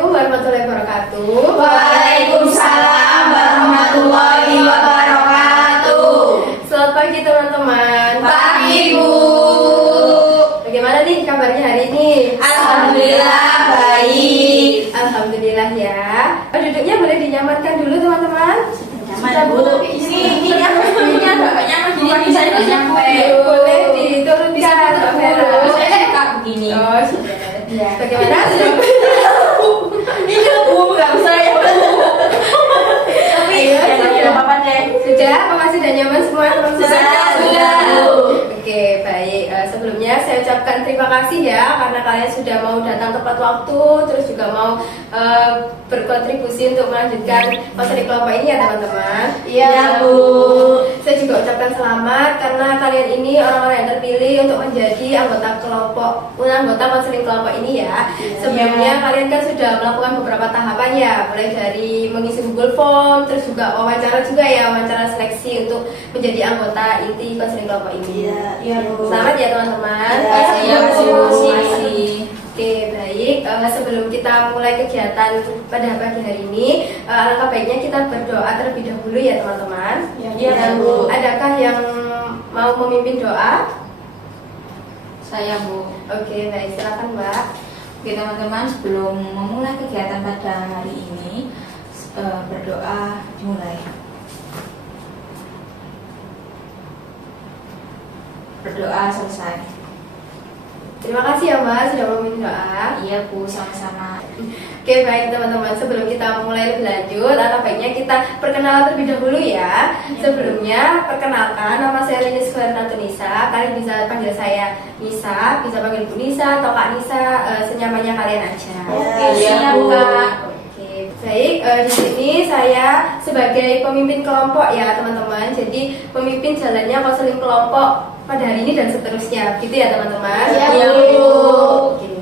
Assalamualaikum warahmatullahi wabarakatuh. Waalaikumsalam warahmatullahi wabarakatuh. Selamat pagi teman-teman. Pagi Bu. Bagaimana nih kabarnya hari ini? Alhamdulillah baik. Alhamdulillah ya. Duduknya boleh dinyamankan dulu teman-teman. Nyaman Bu. Ini agak nyaman Bu. Bisa nyampe. Boleh diturunkan. Saya suka begini. Oh, sudah. Ya. Bagaimana? Ini Bu nggak usah ya. Tapi Ayo, ya nggak apa-apa deh. Sudah, makasih dan nyaman semua teman-teman. Sudah. Oke, baik. Sebelumnya saya ucapkan terima kasih ya karena kalian sudah mau datang tepat waktu, terus juga mau berkontribusi untuk melanjutkan konseling kelompok ini ya teman-teman. Iya Bu. Saya juga ucapkan selamat karena kalian ini orang-orang yang terpilih untuk menjadi anggota kelompok, anggota konseling kelompok ini ya. Sebelumnya kalian kan sudah melakukan beberapa tahapan ya, mulai dari mengisi Google Form, terus juga wawancara juga ya, wawancara seleksi untuk menjadi anggota inti konseling kelompok ini. Iya Bu. Selamat ya teman-teman. Iya Bu. Oke, baik. Sebelum kita mulai kegiatan pada pagi hari ini, alangkah baiknya kita berdoa terlebih dahulu ya teman-teman. Iya Bu. Adakah yang mau memimpin doa? Saya Bu. Oke, baik. Silakan Mbak. Oke teman-teman, sebelum memulai kegiatan pada hari ini, berdoa dimulai. Berdoa selesai. Terima kasih ya Mbak sudah memimpin doa. Iya Bu, sama-sama. Oke, baik teman-teman. Sebelum kita mulai lebih lanjut, alangkah baiknya kita perkenalan terlebih dahulu ya. Sebelumnya, perkenalkan, nama saya Linis Nisa. Kalian bisa panggil saya Nisa, bisa panggil Bu Nisa atau Kak Nisa, senyamannya kalian aja. Oke, siap Kak. Oke, baik. Di sini saya sebagai pemimpin kelompok ya teman-teman. Jadi pemimpin jalannya konseling kelompok pada hari ini dan seterusnya, gitu ya teman-teman. Iya Bu. Oke.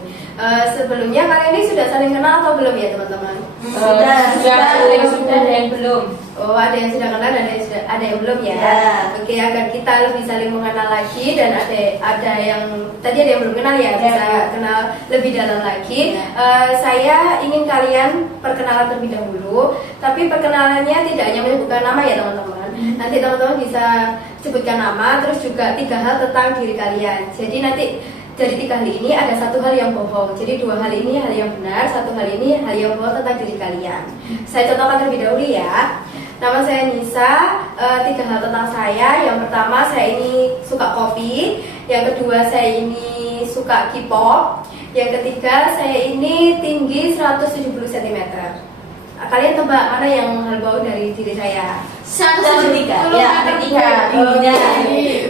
Sebelumnya kalian ini sudah saling kenal atau belum ya teman-teman? Sudah ada yang belum. Oh, ada yang sudah kenal dan ada yang belum ya. Ya. Oke, agar kita lebih saling mengenal lagi dan ada yang tadi ada yang belum kenal ya, bisa kenal lebih dalam lagi. Saya ingin kalian perkenalan terlebih dahulu, tapi perkenalannya tidak hanya menyebutkan nama ya teman-teman. Nanti teman-teman bisa sebutkan nama, terus juga 3 hal tentang diri kalian. Jadi nanti dari 3 hal ini ada 1 hal yang bohong. Jadi 2 hal ini hal yang benar, 1 hal ini hal yang bohong tentang diri kalian. Saya contohkan terlebih dahulu ya. Nama saya Nisa, 3 hal tentang saya. Yang pertama, saya ini suka kopi. Yang kedua, saya ini suka K-pop. Yang ketiga, saya ini tinggi 170 cm. Kalian tebak mana yang hal bau dari diri saya? 173. Ya, ketiga.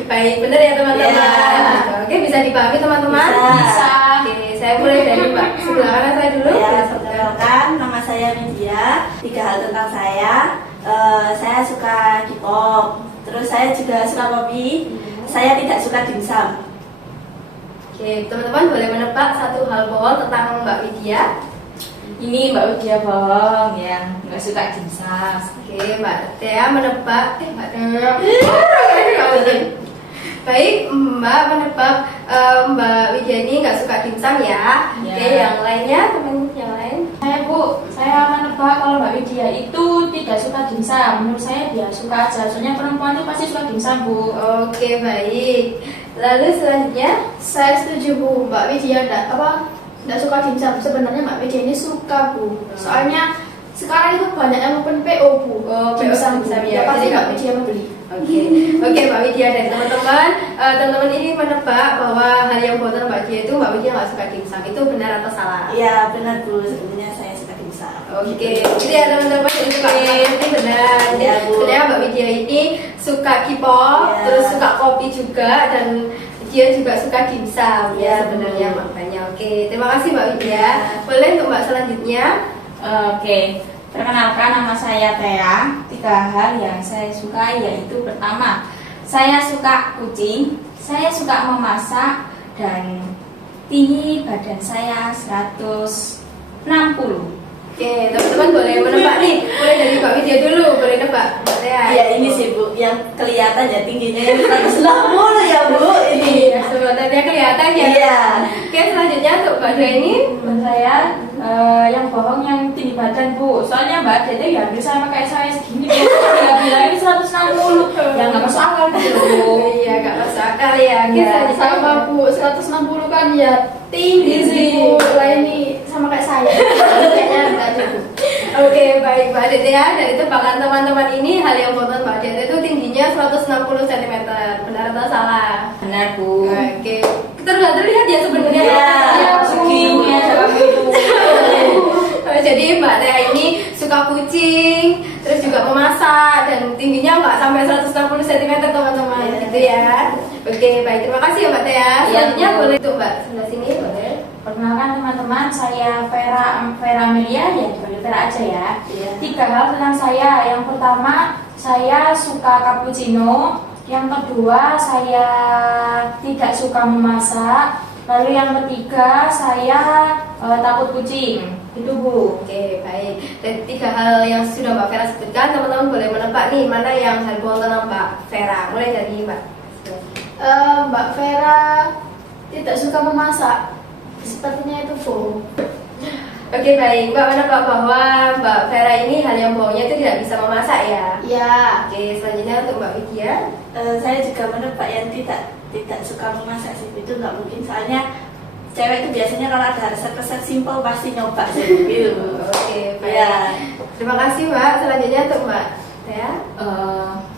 Baik, benar ya teman-teman. Ya. Oke, bisa dipahami teman-teman? Bisa. Oke, saya mulai dari Mbak sebelah kanan saya dulu. Ya, perkenalkan, nama saya Media. 3 hal tentang saya suka K-pop. Terus saya juga suka kopi. Saya tidak suka dimsum. Oke, teman-teman boleh menebak 1 hal bohong tentang Mbak Widya. Ini Mbak Widya bohong yang nggak suka dimsum. Oke, Mbak Tia menebak. Mbak Tia. Baik, Mbak menebak Mbak Widya ini nggak suka dimsum ya. Ya. Oke, yang lainnya teman yang lain. Saya menebak kalau Mbak Widya itu tidak suka dimsum. Menurut saya dia suka aja. Soalnya perempuan itu pasti suka dimsum Bu. Oke, baik. Lalu selanjutnya, Saya setuju Bu. Mbak Widya tidak suka dimsum. Sebenarnya Mbak Widya ini suka Bu. Soalnya sekarang itu banyak yang open PO Bu. dimsum ya. ya. Pasti Jadi Mbak Widya membeli. Oke, Mbak Widya dan teman-teman, teman-teman ini menebak bahwa hal yang bohong tentang Mbak Widya itu Mbak Widya nggak suka dimsum. Itu benar atau salah? Ya, benar Bu. Sebenarnya saya suka dimsum. Oke, jadi ya teman-teman ini benar. Ya, Bu. Sebenarnya Mbak Widya ini suka K-pop, Ya. terus suka kopi juga dan dia juga suka dimsum ya Ya, sebenarnya Bu. makanya. Oke, terima kasih Mbak Widya. Ya. Boleh untuk Mbak selanjutnya? Oke, perkenalkan nama saya Thea. 3 hal yang saya suka yaitu pertama, saya suka kucing, saya suka memasak, dan tinggi badan saya 160. Oke, teman-teman boleh menebak nih. Mulai dari Mbak Widya dulu, boleh nebak. Mbak Tia. Ya, ini sih Bu, yang kelihatan ya tingginya 160 ya Bu. Ini. Iya, jawabannya kelihatan ya. Iya. Oke, selanjutnya untuk Mbak Dia ini. Menurut saya yang bohong yang tinggi badan Bu. Soalnya Mbak Dede ya hampir sama kayak saya segini Bu. Dia bilang ini 160. Ya nggak masuk akal gitu Bu. Iya, gak masuk akal ya. Oke, Iya, selanjutnya Sama Bu, 160 kan ya tinggi sih Bu. Lah ini sama kayak saya. Kayaknya enggak ada Bu. Oke, baik Mbak Dede ya. Dari tebakan teman-teman ini, hal yang bohong Mbak Dede itu tingginya 160 cm. Benar atau salah? Benar Bu. Oke, terlihat ya sebenarnya. Iya. Ya, Segini aja kamu itu. Jadi Mbak Tia ini suka kucing, terus juga memasak dan tingginya nggak sampai 160 cm teman-teman, Iya. gitu ya. Oke, baik, terima kasih ya Mbak Tia. Iya, Selanjutnya Bu. boleh untuk Mbak sebelah sini boleh. Perkenalkan teman-teman, saya Vera Amelia, ya dipanggil Vera aja ya. Iya. 3 hal tentang saya. Yang pertama, saya suka cappuccino. Yang kedua, saya tidak suka memasak. Lalu yang ketiga, saya takut kucing. Itu Bu. Oke, baik. Dari 3 hal yang sudah Mbak Vera sebutkan, teman-teman boleh menebak nih mana yang hal bohong tentang Mbak Vera. Mulai dari Mbak. Mbak Vera tidak suka memasak. Sepertinya itu Bu. Oke, baik. Mbak menebak bahwa Mbak Vera ini hal yang bohongnya itu tidak bisa memasak ya. Ya. Oke, selanjutnya untuk Mbak Widya. Saya juga menebak yang tidak suka memasak sih, itu nggak mungkin. Soalnya cewek itu biasanya kalau ada resep-resep simpel pasti nyoba sih gitu. Oke, baik. Iya. Terima kasih Mbak. Selanjutnya untuk Mbak Tia.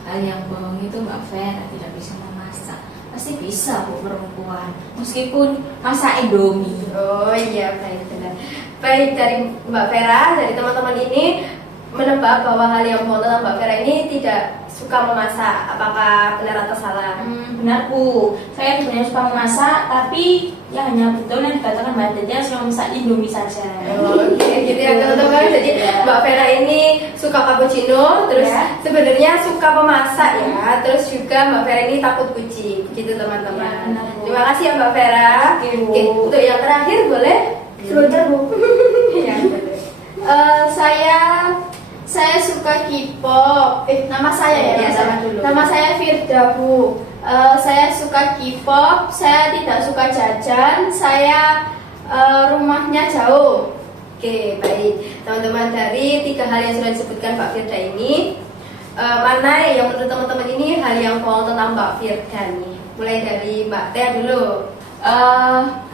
Hal yang bohong itu Mbak Vera tidak bisa memasak. Pasti bisa Bu perempuan. Meskipun masak Indomie. Oh iya, baik, benar. Baik, dari Mbak Vera, dari teman-teman ini menebak bahwa hal yang bohong tentang Mbak Vera ini tidak suka memasak. Apakah benar atau salah? Benar Bu, saya sebenarnya suka memasak, tapi ya hanya betul yang dikatakan Mbak Dede suka masak Indomie saja. Oke, gitu ya teman-teman. Jadi Iya. Mbak Vera ini suka cappuccino, terus Ya. sebenarnya suka memasak ya. Terus juga Mbak Vera ini takut kucing, gitu teman-teman. Ya, benar, Bu. Terima kasih ya Mbak Vera. Oke, Bu. Oke, untuk yang terakhir boleh? Sebentar Bu. Ya, boleh. Saya suka K-pop. Nama saya ya. Ya, sama dulu. Nama saya Firda Bu. Saya suka K-pop. Saya tidak suka jajan. Saya rumahnya jauh. Oke, baik. Teman-teman, dari 3 hal yang sudah disebutkan Mbak Firda ini, mana yang menurut teman-teman ini hal yang bohong tentang Mbak Firda nih? Mulai dari Mbak Tia dulu.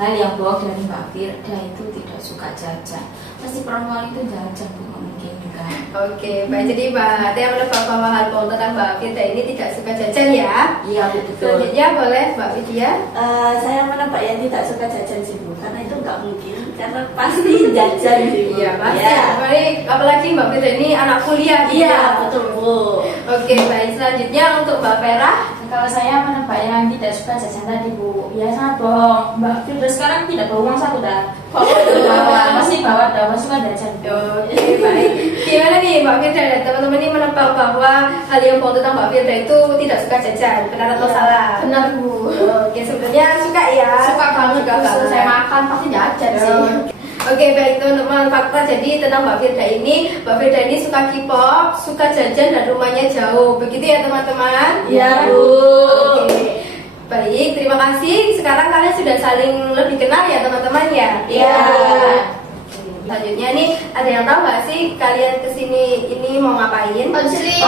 Hal yang bohong dari Mbak Firda itu tidak suka jajan. Pasti perempuan itu jajan Bu, nggak mungkin juga. Oke, baik. Jadi Mbak Tia menebak bahwa hal bohong tentang Mbak Firda ini tidak suka jajan ya. Iya Bu, betul. Selanjutnya boleh Mbak Widya. Saya menebak yang tidak suka jajan sih Bu, karena itu nggak mungkin, karena pasti jajan sih Bu. Iya, pasti. Iya. Apalagi Mbak Firda ini anak kuliah. gitu Iya, ya. betul Bu. Oke, baik. Selanjutnya untuk Mbak Vera. Kalau saya menebak yang tidak suka jajan tadi Bu, ya sangat bohong. Mbak Firda sekarang tidak bawa uang saku dah. Masih bawa dah, masih suka jajan. Oke, baik. Gimana nih Mbak Firda dan teman-teman ini menebak bahwa hal yang bohong tentang Mbak Firda itu tidak suka jajan, benar atau salah? Benar Bu. Oke, sebenarnya suka ya. Suka banget. Suka banget. Saya makan pasti jajan sih. Oke, baik teman-teman, fakta jadi tentang Mbak Firda ini suka K-pop, suka jajan dan rumahnya jauh. Begitu ya teman-teman? Iya Bu. Oke. Baik, terima kasih. Sekarang kalian sudah saling lebih kenal ya teman-teman ya? Iya. Selanjutnya nih, ada yang tahu nggak sih kalian kesini ini mau ngapain? Konseling.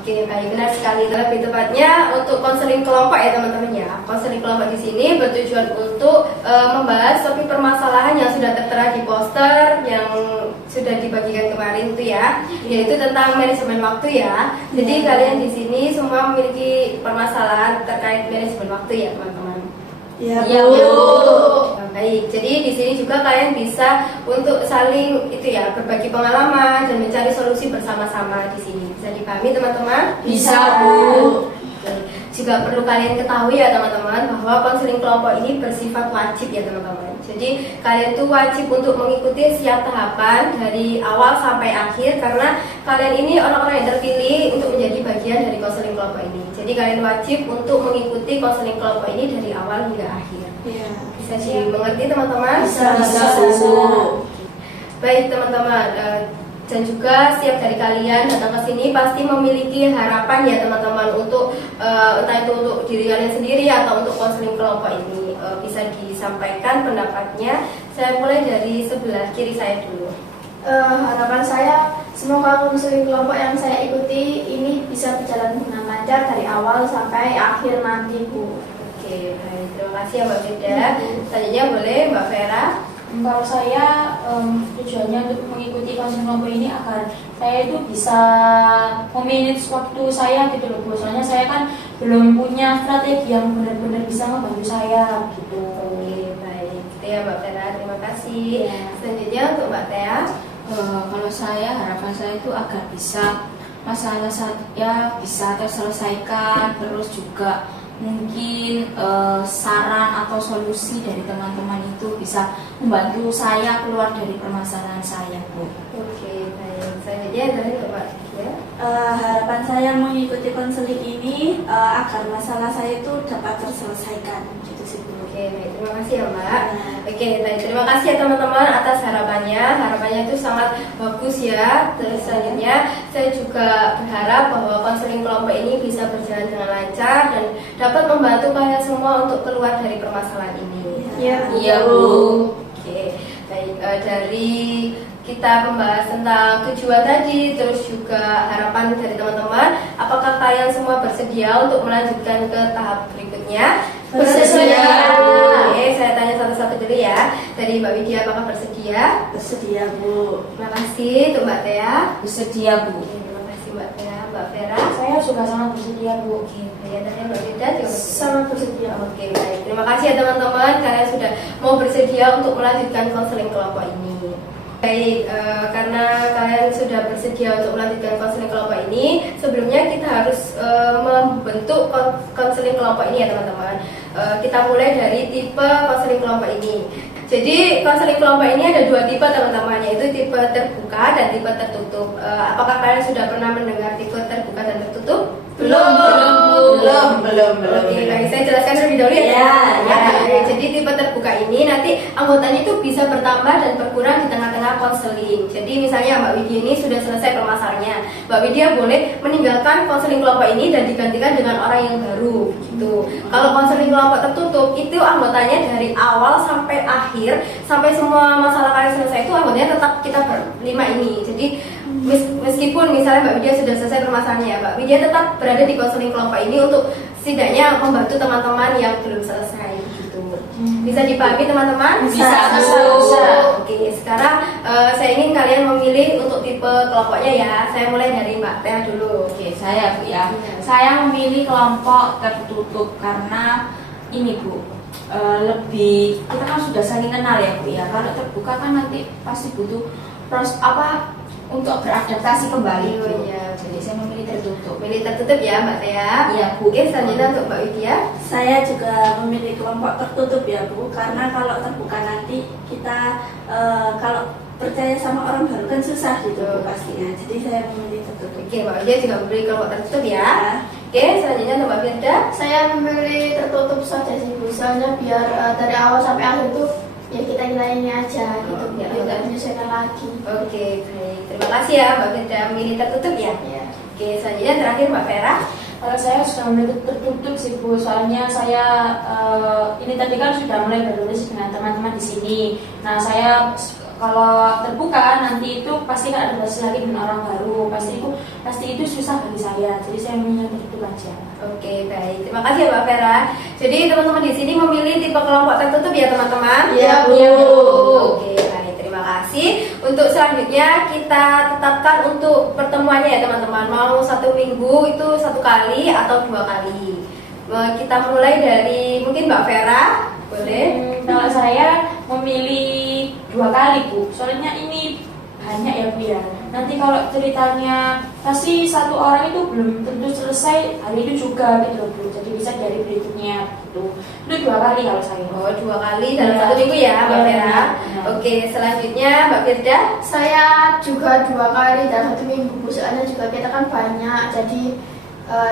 Oke, baik, benar sekali. Lebih tepatnya untuk konseling kelompok ya teman-teman ya. Konseling kelompok di sini bertujuan untuk membahas topik permasalahan yang sudah tertera di poster yang sudah dibagikan kemarin itu ya, yaitu tentang manajemen waktu ya. Jadi kalian di sini semua memiliki permasalahan terkait manajemen waktu ya teman-teman. Iya Iya, Bu. Baik, jadi di sini juga kalian bisa untuk saling itu ya berbagi pengalaman dan mencari solusi bersama-sama di sini. Bisa dipahami teman-teman? Bisa, Bu. Juga perlu kalian ketahui ya teman-teman bahwa konseling kelompok ini bersifat wajib ya teman-teman. Jadi kalian tuh wajib untuk mengikuti setiap tahapan dari awal sampai akhir karena kalian ini orang-orang yang terpilih untuk menjadi bagian dari konseling kelompok ini. Jadi kalian wajib untuk mengikuti konseling kelompok ini dari awal hingga akhir. Iya. Bisa dimengerti teman-teman? Bisa Bu. Baik teman-teman, Dan juga setiap dari kalian datang ke sini pasti memiliki harapan ya teman-teman untuk entah itu untuk diri kalian sendiri atau untuk konseling kelompok ini. Bisa disampaikan pendapatnya. Saya mulai dari sebelah kiri saya dulu. Harapan saya semoga konseling kelompok yang saya ikuti ini bisa berjalan dengan lancar dari awal sampai akhir nanti, Bu. Oke, baik. Terima kasih ya Mbak Frida. Selanjutnya boleh Mbak Vera. Kalau saya tujuannya untuk mengikuti konseling kelompok ini agar saya itu bisa memanage waktu saya gitu loh Bu. Soalnya saya kan belum punya strategi yang benar-benar bisa membantu saya gitu. Oke, baik. Itu ya Mbak Vera, terima kasih. Ya. Selanjutnya untuk Mbak Tea. Kalau saya harapan saya itu agar bisa masalah saya bisa terselesaikan, terus juga mungkin saran atau solusi dari teman-teman itu bisa membantu saya keluar dari permasalahan saya, Bu. Oke, baik. Selanjutnya dari Mbak Tia. Harapan saya mengikuti konseling ini agar masalah saya itu dapat terselesaikan gitu sih, Bu. Oke, baik. Terima kasih ya Mbak. Oke, baik. Terima kasih ya teman-teman atas harapannya. Harapannya itu sangat bagus ya. Terus selanjutnya saya juga berharap bahwa konseling kelompok ini bisa berjalan dengan lancar dan dapat membantu kalian semua untuk keluar dari permasalahan ini. Iya, Bu. Oke, baik. Dari kita membahas tentang tujuan tadi, terus juga harapan dari teman-teman. Apakah kalian semua bersedia untuk melanjutkan ke tahap berikutnya? Bersedia. Oke, saya tanya satu-satu dulu ya. Dari Mbak Widya, apakah bersedia? Bersedia, Bu. Terima kasih untuk Mbak Tea. Bersedia, Bu. Oke, terima kasih Mbak Tea. Mbak Vera. Saya juga sangat bersedia, Bu. Oke, kelihatannya Mbak Widya juga bersedia. Sangat bersedia. Oke, baik. Terima kasih ya teman-teman. Kalian sudah mau bersedia untuk melanjutkan konseling kelompok ini. Baik, karena kalian sudah bersedia untuk melanjutkan konseling kelompok ini, sebelumnya kita harus membentuk konseling kelompok ini ya teman-teman. Kita mulai dari tipe konseling kelompok ini. Jadi konseling kelompok ini ada dua tipe teman-teman, yaitu tipe terbuka dan tipe tertutup. Apakah kalian sudah pernah mendengar tipe terbuka dan tertutup? Belum. Oke, baik, saya jelaskan terlebih dahulu ya. Jadi tipe terbuka ini nanti anggotanya itu bisa bertambah dan berkurang di tengah-tengah konseling. Jadi misalnya Mbak Widya ini sudah selesai permasalahannya, Mbak Widya boleh meninggalkan konseling kelompok ini dan digantikan dengan orang yang baru gitu. Kalau konseling kelompok tertutup itu anggotanya dari awal sampai akhir, sampai semua masalah kalian selesai itu anggotanya tetap kita berlima ini. Jadi meskipun misalnya Mbak Widya sudah selesai permasalahannya ya, Mbak Widya tetap berada di konseling kelompok ini untuk setidaknya membantu teman-teman yang belum selesai gitu. Bisa dipahami teman-teman? Bisa, Bu. Oke, sekarang saya ingin kalian memilih untuk tipe kelompoknya ya. Saya mulai dari Mbak Tea dulu. Oke, saya Bu ya. Saya memilih kelompok tertutup karena ini Bu, lebih kita kan sudah saling kenal ya Bu ya. Kalau terbuka kan nanti pasti butuh untuk beradaptasi kembali Bu. Iya, Jadi saya memilih tertutup. milih tertutup ya Mbak Tea. Iya, Bu. Oke, selanjutnya untuk Mbak Widya. Saya juga memilih kelompok tertutup ya, Bu, karena kalau terbuka nanti kita kalau percaya sama orang baru kan susah gitu Bu pastinya. Jadi saya memilih tertutup. Oke, Mbak Widya juga memilih kelompok tertutup ya. Oke, selanjutnya untuk Mbak Firda. Saya memilih tertutup saja sih, Bu. Soalnya biar dari awal sampai akhir itu ya kita ini aja gitu, Ya, biar nggak menyesuaikan lagi. Oke, baik. Terima kasih ya Mbak Firda memilih tertutup ya. Ya. Oke, selanjutnya terakhir Mbak Vera. Kalau saya sudah memilih tertutup sih Bu, soalnya saya ini tadi kan sudah mulai berkomunikasi dengan teman-teman di sini. Nah saya kalau terbuka nanti itu pasti kan ada relasi lagi dengan orang baru, pasti itu susah bagi saya. Jadi saya memilih tertutup aja. Oke, baik. Terima kasih ya Mbak Vera. Jadi teman-teman di sini memilih tipe kelompok tertutup ya teman-teman? Iya, Bu. Oke, baik. Terima kasih. Untuk selanjutnya kita tetapkan untuk pertemuannya ya teman-teman. Mau 1 minggu itu 1 kali atau 2 kali. Kita mulai dari mungkin Mbak Vera, boleh? Kalau saya memilih 2 kali Bu, soalnya ini banyak ya Bu ya. Nanti kalau ceritanya pasti satu orang itu belum tentu selesai hari itu juga gitu loh Bu. Jadi bisa dari berikutnya gitu. Itu 2 kali kalau saya. Oh, 2 kali dalam Iya. 1 minggu ya Mbak Iya, Vera. benar. Oke, selanjutnya Mbak Firda. Saya juga 2 kali dalam 1 minggu, Bu. Soalnya juga kita kan banyak, jadi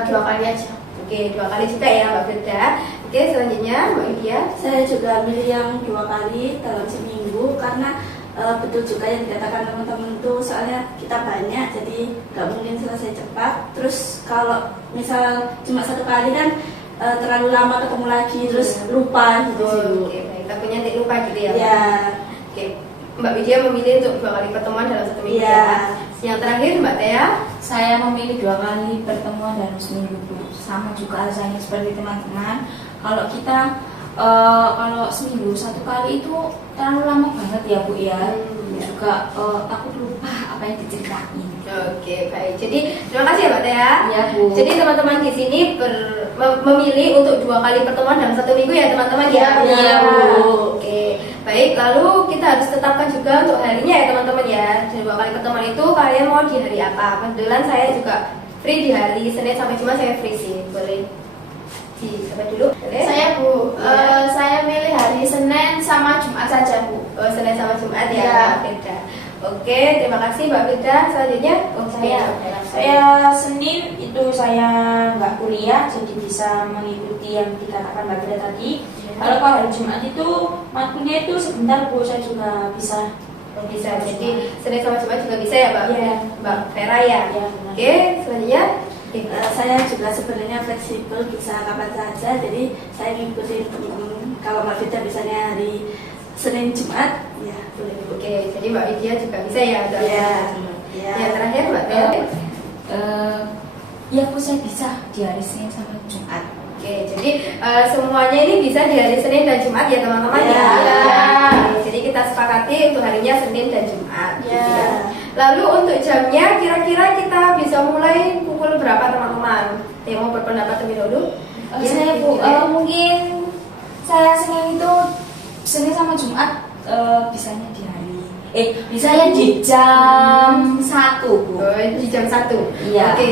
2 kali aja. Oke, 2 kali juga ya Mbak Firda. Oke, selanjutnya Mbak Widya. Saya juga milih yang 2 kali dalam seminggu karena betul juga yang dikatakan teman-teman tuh, soalnya kita banyak jadi nggak mungkin selesai cepat. Terus kalau misal cuma satu kali kan terlalu lama ketemu lagi terus lupa gitu sih Bu. Oke, baik. Takutnya nanti lupa gitu ya. Iya. Oke. Mbak Widya memilih untuk 2 kali pertemuan dalam 1 minggu. Iya. Yang terakhir Mbak Tea. Saya memilih 2 kali pertemuan dalam seminggu, Bu. Sama juga alasannya seperti teman-teman. Kalau kita kalau seminggu 1 kali itu terlalu lama banget ya Bu ya. Juga aku lupa apa yang diceritain. Oke, baik. Jadi terima kasih ya Mbak Tea. Iya, Bu. Jadi teman-teman di sini memilih untuk 2 kali pertemuan dalam 1 minggu ya teman-teman ya. Iya, Bu. Oke, baik. Lalu kita harus tetapkan juga untuk harinya ya teman-teman ya. Jadi 2 kali pertemuan itu kalian mau di hari apa? Kebetulan saya juga free di hari Senin sampai Jumat, saya free sih. Boleh siapa dulu? Boleh? Saya Bu, Iya. saya milih hari Senin sama Jumat saja Bu. Oh, Senin sama Jumat ya, Iya. Mbak Firda. Oke, terima kasih Mbak Firda. Selanjutnya, Saya Senin itu saya nggak kuliah, jadi bisa mengikuti yang dikatakan Mbak Tia tadi. Kalau hari Jumat itu matkulnya itu sebentar Bu, saya juga bisa. bisa. Jadi Senin sama Jumat juga bisa ya Mbak? Iya. Mbak Vera ya. Iya, benar. Oke, selanjutnya. Saya juga sebenarnya fleksibel, bisa kapan saja. Jadi saya ngikutin teman-teman. Kalau Mbak Vita bisanya hari Senin Jumat, ya boleh Bu. Oke, jadi Mbak Widya juga bisa ya. ada Iya. Jumat. Iya. Yang terakhir Mbak Tia. Ya Bu, saya bisa di hari Senin sama Jumat. Oke, jadi semuanya ini bisa di hari Senin dan Jumat ya teman-teman ya. Iya. Oke, jadi kita sepakati untuk harinya Senin dan Jumat. gitu Iya. ya. Lalu untuk jamnya kira-kira kita bisa mulai pukul berapa teman-teman? Yang mau berpendapat terlebih dahulu? Ya, Saya Bu, gitu ya. mungkin saya Senin itu Senin sama Jumat bisanya di hari bisanya di jam 1 Bu. Oh, di jam 1. Iya. Oke,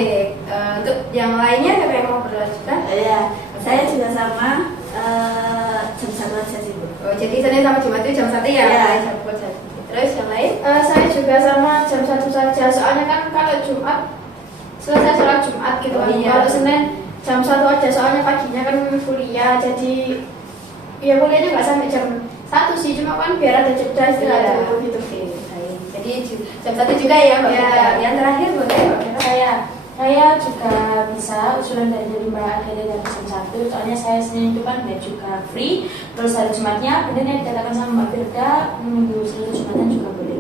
untuk yang lainnya siapa yang mau berlanjutkan? Iya, saya juga sama jam 1 aja sih Bu. Oh, jadi Senin sama Jumat itu jam 1 ya? Iya. Jam 1. Terus yang lain? Saya juga sama jam 1 saja. Soalnya kan kalau Jumat selesai sholat Jumat gitu Oh, kan. iya. Kalau Senin jam 1 aja. Soalnya paginya kan kuliah. Jadi ya kuliahnya nggak sampai jam 1 sih. Cuma kan biar ada jeda istirahat dulu gitu. Oke, baik. Jadi jam 1 juga ya Mbak Iya. Vita. Yang terakhir boleh Mbak Vita? Saya juga bisa usulan dari Mbak Akhirnya dari jam 1. Soalnya saya Senin itu kan dia juga free. Terus hari Jumatnya benar yang dikatakan sama Mbak Firda, minggu Senin Jumatan juga boleh.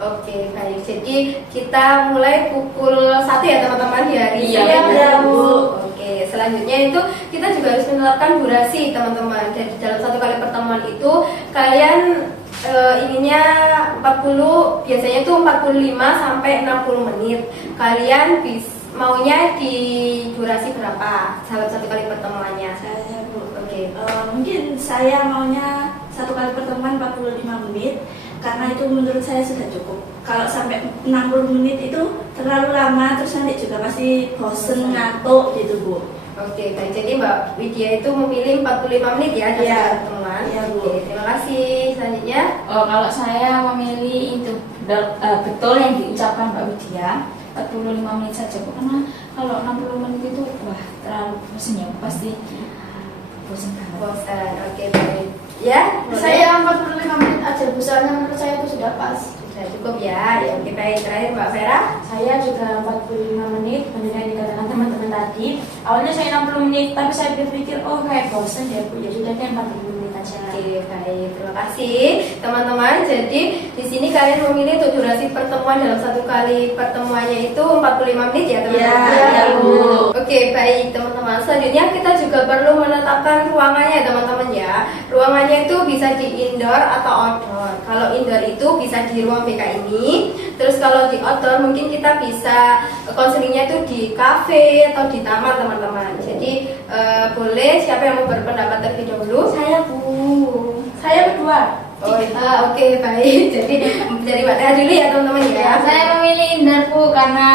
Oke, baik. Jadi kita mulai pukul 1 ya teman-teman di hari Iya, Senin. iya, Bu. Oke, selanjutnya itu kita juga harus menerapkan durasi teman-teman. Jadi dalam 1 kali pertemuan itu kalian inginnya 40, biasanya itu 45 sampai 60 menit. Kalian maunya di durasi berapa dalam 1 kali pertemuannya? Saya Bu. Oke. Mungkin saya maunya 1 kali pertemuan 45 menit karena itu menurut saya sudah cukup. Kalau sampai 60 menit itu terlalu lama, terus nanti juga pasti bosen, ngantuk gitu Bu. Oke, baik. Jadi Mbak Widya itu memilih 45 menit ya dalam Iya. pertemuan. Iya, Bu. Oke, terima kasih. Selanjutnya, Kalau saya memilih itu betul yang diucapkan Mbak Widya, 45 menit saja Bu. Karena kalau 60 menit itu wah terlalu bosan ya, pasti bosan banget. bosan. Oke, baik. Ya, boleh. Saya 45 menit aja. Busanya menurut saya itu sudah pas. Sudah cukup ya. Ya, oke, baik. Terakhir Mbak Vera. Saya juga 45 menit, benar yang dikatakan teman-teman tadi. Awalnya saya 60 menit, tapi saya berpikir, oh kayak bosan ya Bu, ya sudah deh 40 menit aja. Oke, baik. Terima kasih teman-teman. Jadi di sini kalian memilih untuk durasi pertemuan dalam 1 kali pertemuannya itu 45 menit ya teman-teman. Iya, iya, Bu. Oke, baik teman-teman. Selanjutnya kita juga perlu menetapkan ruangannya teman-teman ya. Ruangannya itu bisa di indoor atau outdoor. Kalau indoor itu bisa di ruang BK ini. Terus kalau di outdoor mungkin kita bisa konselingnya itu di kafe atau di taman teman-teman. Jadi boleh siapa yang mau berpendapat terlebih dahulu? Saya Bu. Saya berdua. Oh, oke, baik. Jadi dari Mbak Teh dulu ya teman-teman ya. Ya, saya memilih indoor Bu karena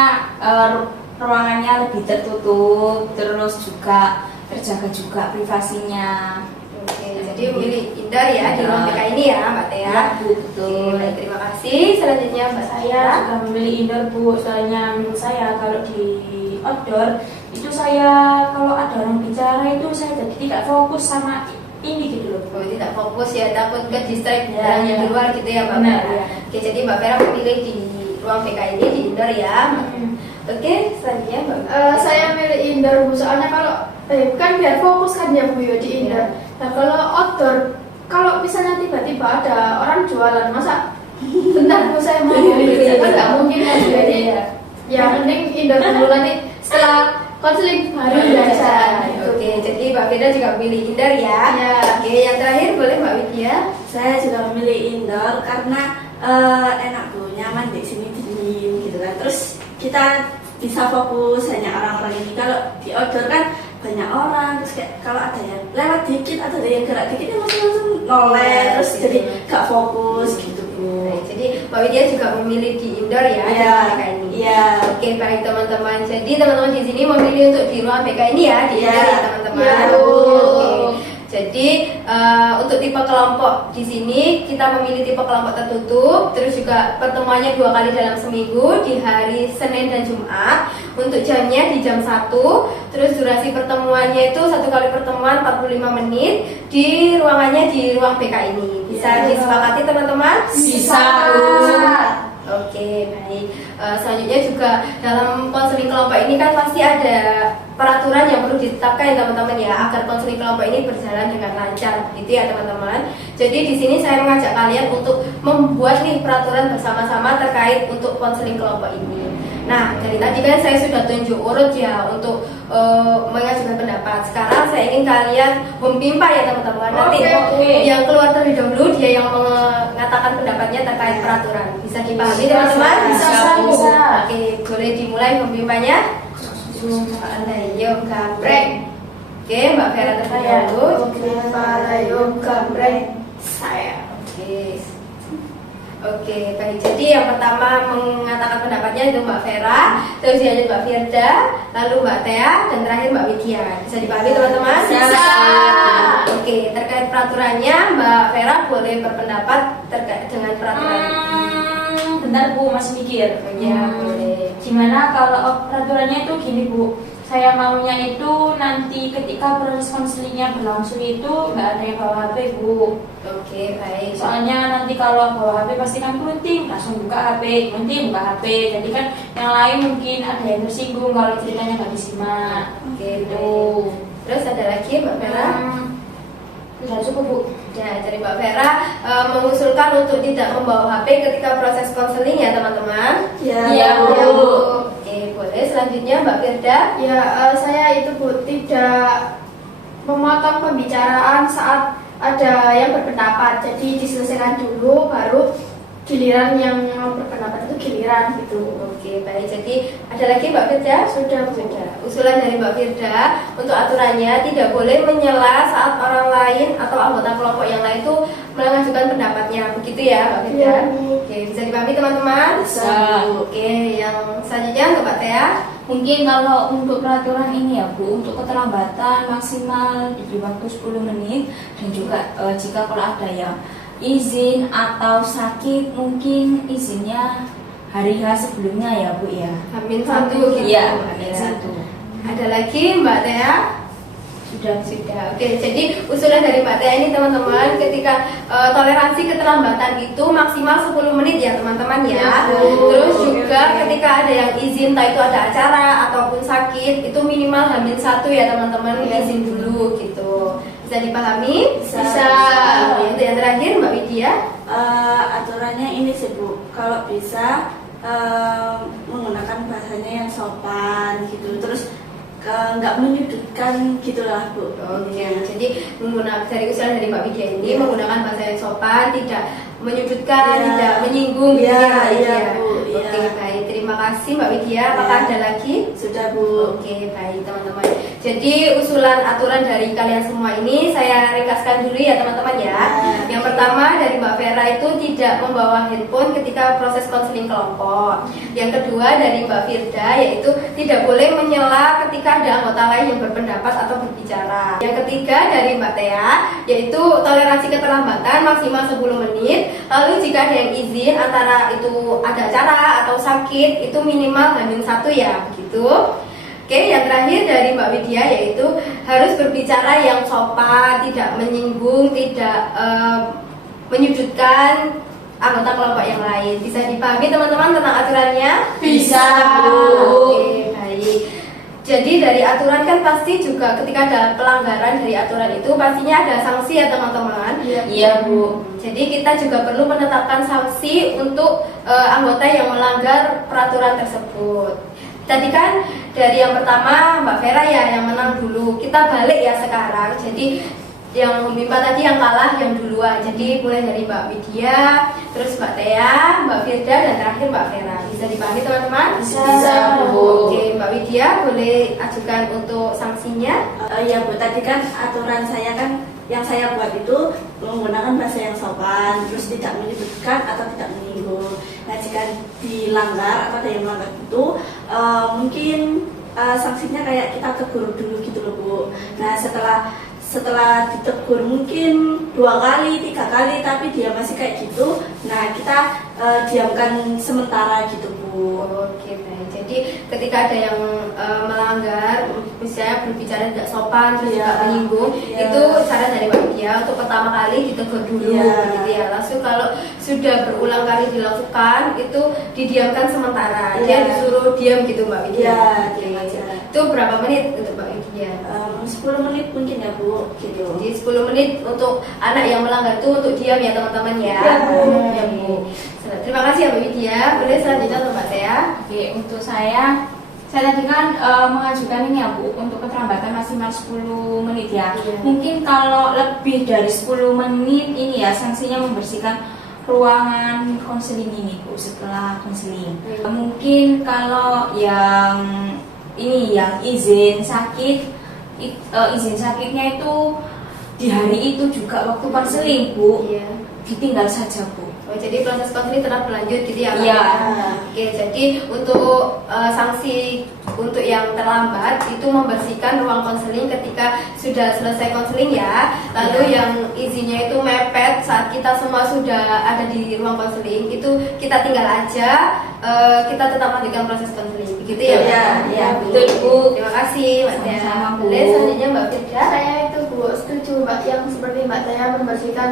ruangannya lebih tertutup, terus juga terjaga juga privasinya. Oke, jadi memilih indoor ya di ruang BK ini ya Mbak Teh. Ya, Bu, betul. Oke, baik, terima kasih. Selanjutnya Mbak Saya juga memilih indoor Bu, soalnya menurut saya kalau di outdoor itu saya kalau ada orang bicara itu saya jadi tidak fokus sama ini gitu loh. Oh, tidak fokus ya, takut ke distract Ya, yang ya. di luar gitu ya Mbak. Benar, Vera. ya. Oke, jadi Mbak Vera memilih di ruang BK ini di indoor ya. Oke, selanjutnya Mbak. Saya milih indoor Bu, soalnya kalau kan biar fokus kan ya Bu ya di indoor. Nah kalau outdoor, kalau misalnya tiba-tiba ada orang jualan, masa bentar Bu saya mau beli, kan nggak mungkin kan. Jadi ya mending indoor dulu, nanti setelah konseling baru biasa. Oke, jadi Mbak Vera juga memilih indoor ya. Ya. Oke, yang terakhir boleh Mbak Widya. Saya juga memilih indoor karena enak Bu, nyaman di sini dingin gitu kan. Terus kita bisa fokus hanya orang-orang ini. Kalau di outdoor kan banyak orang, terus kayak kalau ada yang lewat dikit atau ada yang gerak dikit ya langsung noleh, terus gitu. jadi gak fokus gitu Bu. Baik, jadi Mbak Widya juga memilih di indoor ya di Iya, ruang BK ini. iya. Oke, baik teman-teman. Jadi teman-teman di sini memilih untuk di ruang BK ini ya, di Iya. indoor ya teman-teman. Iya. Oke. Jadi untuk tipe kelompok di sini kita memilih tipe kelompok tertutup, terus juga pertemuannya 2 kali dalam seminggu di hari Senin dan Jumat. Untuk jamnya di jam 1, terus durasi pertemuannya itu 1 kali pertemuan 45 menit di ruangannya di ruang BK ini. Bisa Iya. disepakati teman-teman? Bisa. Oke, baik. Selanjutnya juga dalam konseling kelompok ini kan pasti ada peraturan yang perlu ditetapkan ya teman-teman ya, agar konseling kelompok ini berjalan dengan lancar, gitu ya teman-teman. Jadi di sini saya mengajak kalian untuk membuat nih peraturan bersama-sama terkait untuk konseling kelompok ini. Nah, dari tadi kan saya sudah tunjuk urut ya untuk mengajukan pendapat. Sekarang saya ingin kalian memimpah ya teman-teman. Nanti Oke. yang keluar terlebih dahulu dia yang mengatakan pendapatnya terkait peraturan. Bisa dipahami teman-teman? Bisa. Oke, boleh dimulai memimpahnya. Ayo gambreng. Oke, Mbak Vera terlebih dahulu. Payung gambreng saya. Oke, baik. Jadi yang pertama mengatakan pendapatnya itu Mbak Vera, terus dilanjut Mbak Firda, lalu Mbak Tea, dan terakhir Mbak Widya. Bisa dipahami teman-teman? Bisa. Oke, terkait peraturannya Mbak Vera boleh berpendapat terkait dengan peraturan. Bentar Bu, masih mikir. Ya, boleh. Gimana kalau peraturannya itu gini Bu, saya maunya itu nanti ketika proses konselingnya berlangsung itu nggak ada yang bawa HP Bu. Oke, baik. Soalnya nanti kalau bawa HP pasti kan penting, langsung buka HP, penting buka HP. Jadi kan yang lain mungkin ada yang tersinggung kalau ceritanya nggak disimak. Oke, Gitu. baik. Terus ada lagi Mbak Vera? Sudah cukup Bu. Ya, dari Mbak Vera mengusulkan untuk tidak membawa HP ketika proses konseling ya teman-teman. Iya, Bu. Bu. Oke, boleh. Selanjutnya Mbak Firda. Ya, saya itu Bu tidak memotong pembicaraan saat ada yang berpendapat. Jadi diselesaikan dulu, baru giliran yang mau berpendapat itu giliran gitu. Oke, baik. Jadi ada lagi Mbak Firda? Sudah Bu. Sudah. Usulan dari Mbak Firda untuk aturannya tidak boleh menyela saat orang lain atau anggota kelompok yang lain itu mengajukan pendapatnya. Begitu ya Mbak Firda? Iya, Bu. Oke, bisa dipahami teman-teman? Bisa. Oke, yang selanjutnya untuk Mbak Tea. Mungkin kalau untuk peraturan ini ya Bu, untuk keterlambatan maksimal di waktu 10 menit dan juga jika kalau ada yang izin atau sakit mungkin izinnya hari H sebelumnya ya Bu ya. H-1 gitu. Iya, Ada. satu. Ada lagi Mbak Tea? Sudah. Oke, jadi usulan dari Mbak Tea ini teman-teman, ketika toleransi keterlambatan itu maksimal 10 menit ya teman-teman ya. Terus juga ketika ada yang izin, entah itu ada acara ataupun sakit, itu minimal H-1 ya teman-teman, izin dulu gitu. Bisa dipahami? Bisa. Untuk yang terakhir Mbak Widya. Aturannya ini sih Bu, kalau bisa menggunakan bahasanya yang sopan gitu, terus nggak menyudutkan gitulah Bu. Oke, jadi menggunakan dari usulan dari Mbak Widya ini menggunakan bahasa yang sopan, tidak menyudutkan, Iya. tidak menyinggung. Iya, gitu ya, Mbak iya, Widya. Bu, iya. Oke, baik. Terima kasih Mbak Widya. Apakah Iya. ada lagi? Sudah Bu. Oke, baik teman-teman. Jadi usulan aturan dari kalian semua ini saya ringkaskan dulu ya teman-teman ya. Yang pertama dari Mbak Vera itu tidak membawa handphone ketika proses konseling kelompok. Yang kedua dari Mbak Firda yaitu tidak boleh menyela ketika ada anggota lain yang berpendapat atau berbicara. Yang ketiga dari Mbak Tea yaitu toleransi keterlambatan maksimal 10 menit. Lalu jika ada yang izin antara itu ada acara atau sakit itu minimal H-1 ya begitu. Oke, yang terakhir dari Mbak Widya yaitu harus berbicara yang sopan, tidak menyinggung, tidak menyudutkan anggota kelompok yang lain. Bisa dipahami teman-teman tentang aturannya? Bisa, Bu. Oke, baik. Jadi dari aturan kan pasti juga ketika ada pelanggaran dari aturan itu pastinya ada sanksi ya teman-teman. Iya, Bu. Jadi kita juga perlu menetapkan sanksi untuk anggota yang melanggar peraturan tersebut. Tadi kan dari yang pertama Mbak Vera ya yang menang dulu. Kita balik ya sekarang. Jadi yang Mimpa tadi yang kalah yang duluan. Jadi mulai dari Mbak Widya, terus Mbak Tea, Mbak Firda, dan terakhir Mbak Vera. Bisa dipahami teman-teman? Bisa, Bu. Oke, Mbak Widya boleh ajukan untuk sanksinya. Ya Bu, tadi kan aturan saya kan yang saya buat itu menggunakan bahasa yang sopan, terus tidak menyebutkan atau tidak menyinggung. Nah jika dilanggar atau ada yang melanggar itu mungkin sanksinya kayak kita tegur dulu gitu loh Bu. Nah setelah ditegur mungkin 2 kali, 3 kali tapi dia masih kayak gitu, nah kita diamkan sementara gitu Bu. Oke, baik. Jadi ketika ada yang melanggar, misalnya berbicara tidak sopan, terus juga menyinggung, itu saran dari Mbak Widya untuk pertama kali ditegur dulu, gitu ya. Langsung kalau sudah berulang kali dilakukan, itu didiamkan sementara. Dia disuruh diam gitu Mbak Widya. Diam aja. Itu berapa menit untuk Mbak Widya? 10 menit mungkin ya Bu, gitu. Jadi 10 menit untuk anak yang melanggar itu untuk diam ya teman-teman ya. Ya, Bu. Ya, Bu. Terima kasih ya Mbak Widya. Boleh selanjutnya untuk Mbak Tea. Oke, untuk saya tadi kan mengajukan ini ya Bu, untuk keterlambatan maksimal 10 menit ya. Mungkin kalau lebih dari 10 menit ini ya sanksinya membersihkan ruangan konseling ini Bu setelah konseling. Mungkin kalau yang ini yang izin sakitnya itu di hari itu juga waktu konseling Bu, ditinggal saja Bu. Oh, jadi proses konseling tetap berlanjut gitu ya Mbak? Iya. Oke, jadi untuk sanksi untuk yang terlambat itu membersihkan ruang konseling ketika sudah selesai konseling ya. Lalu yang izinnya itu mepet saat kita semua sudah ada di ruang konseling itu kita tinggal aja, kita tetap lanjutkan proses konseling. Begitu ya Mbak? Iya, betul Bu. Terima kasih Mbak Tia. Sama-sama, Bu. Boleh selanjutnya Mbak Firda. Saya itu Bu setuju Mbak yang seperti Mbak Tea membersihkan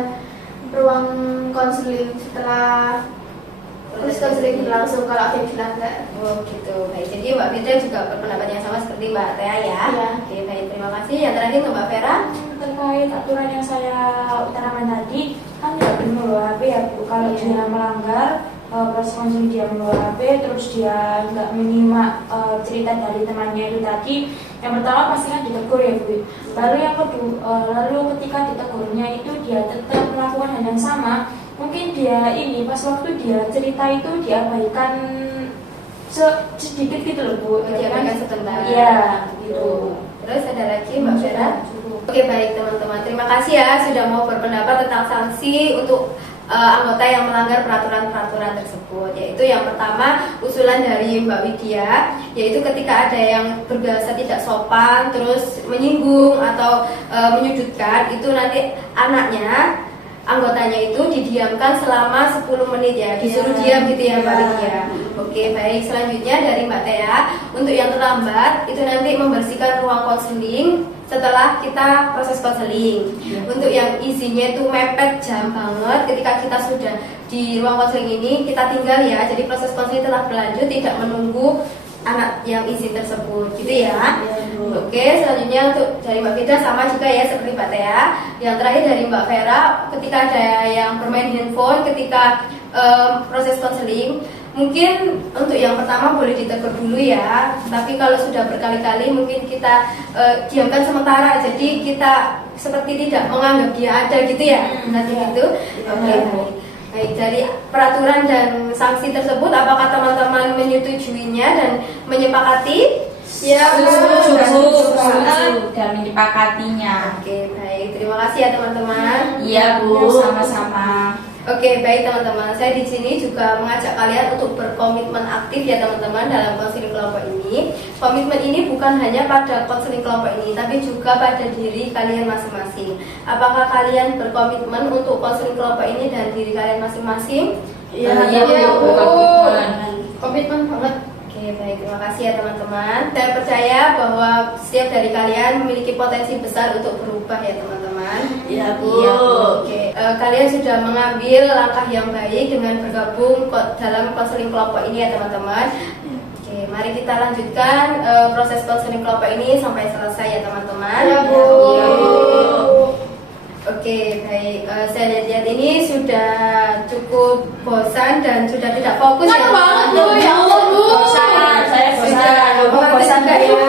ruang konseling setelah proses konseling berlangsung kalau ada yang dilanggar. Oh gitu, baik. Jadi Mbak Firda juga berpendapat yang sama seperti Mbak Tea ya. Iya. Oke, baik. Terima kasih. Yang terakhir untuk Mbak Vera. Terkait aturan yang saya utarakan tadi, kan tidak boleh membawa HP ya Bu. Kalau dia melanggar proses konseling, dia membawa HP, terus dia nggak menyimak cerita dari temannya itu tadi, yang pertama pasti kan ditegur ya Bu. Lalu yang kedua, lalu ketika ditegurnya itu dia tetap melakukan hal yang sama, mungkin dia ini pas waktu dia cerita itu diabaikan sedikit gitu loh Bu. Diabaikan sebentar. Iya, gitu. Terus ada lagi Mbak Vera. Oke, baik teman-teman. Terima kasih ya sudah mau berpendapat tentang sanksi untuk anggota yang melanggar peraturan-peraturan tersebut. Yaitu yang pertama usulan dari Mbak Widya, yaitu ketika ada yang berbahasa tidak sopan, terus menyinggung atau menyudutkan, itu nanti anggotanya itu didiamkan selama 10 menit ya, disuruh diam gitu ya Mbak Widya. Oke, baik. Selanjutnya dari Mbak Tea, untuk yang terlambat itu nanti membersihkan ruang konseling setelah kita proses konseling. Untuk yang izinnya itu mepet jam banget, ketika kita sudah di ruang konseling ini kita tinggal ya, jadi proses konseling telah berlanjut, tidak menunggu anak yang izin tersebut gitu ya. Oke, selanjutnya untuk dari Mbak Firda sama juga ya seperti Mbak Tea. Yang terakhir dari Mbak Vera, ketika ada yang bermain handphone ketika proses konseling, mungkin untuk yang pertama boleh ditegur dulu ya, tapi kalau sudah berkali-kali mungkin kita diamkan sementara, jadi kita seperti tidak menganggap dia ada gitu ya, nanti gitu. Oke, baik. Dari peraturan dan sanksi tersebut, apakah teman-teman menyetujuinya dan menyepakati? Ya, setuju dan menyepakatinya. Oke, baik. Terima kasih ya teman-teman. Iya Bu, sama-sama. Oke, baik teman-teman. Saya di sini juga mengajak kalian untuk berkomitmen aktif ya teman-teman dalam konseling kelompok ini. Komitmen ini bukan hanya pada konseling kelompok ini, tapi juga pada diri kalian masing-masing. Apakah kalian berkomitmen untuk konseling kelompok ini dan diri kalian masing-masing? Iya, Bu. Komitmen banget. Oke, baik, terima kasih ya teman-teman. Saya percaya bahwa setiap dari kalian memiliki potensi besar untuk berubah ya teman-teman. Iya, Bu. Iya, Bu. Oke. Kalian sudah mengambil langkah yang baik dengan bergabung dalam konseling kelompok ini ya teman-teman. Oke, mari kita lanjutkan proses konseling kelompok ini sampai selesai ya teman-teman. Ya, Bu. Iya. Oke, baik. Saya lihat ini sudah cukup bosan dan sudah tidak fokus ya. Kan banget Bu, ya Allah Bu. Bosan, saya bosan. Bosan juga ya.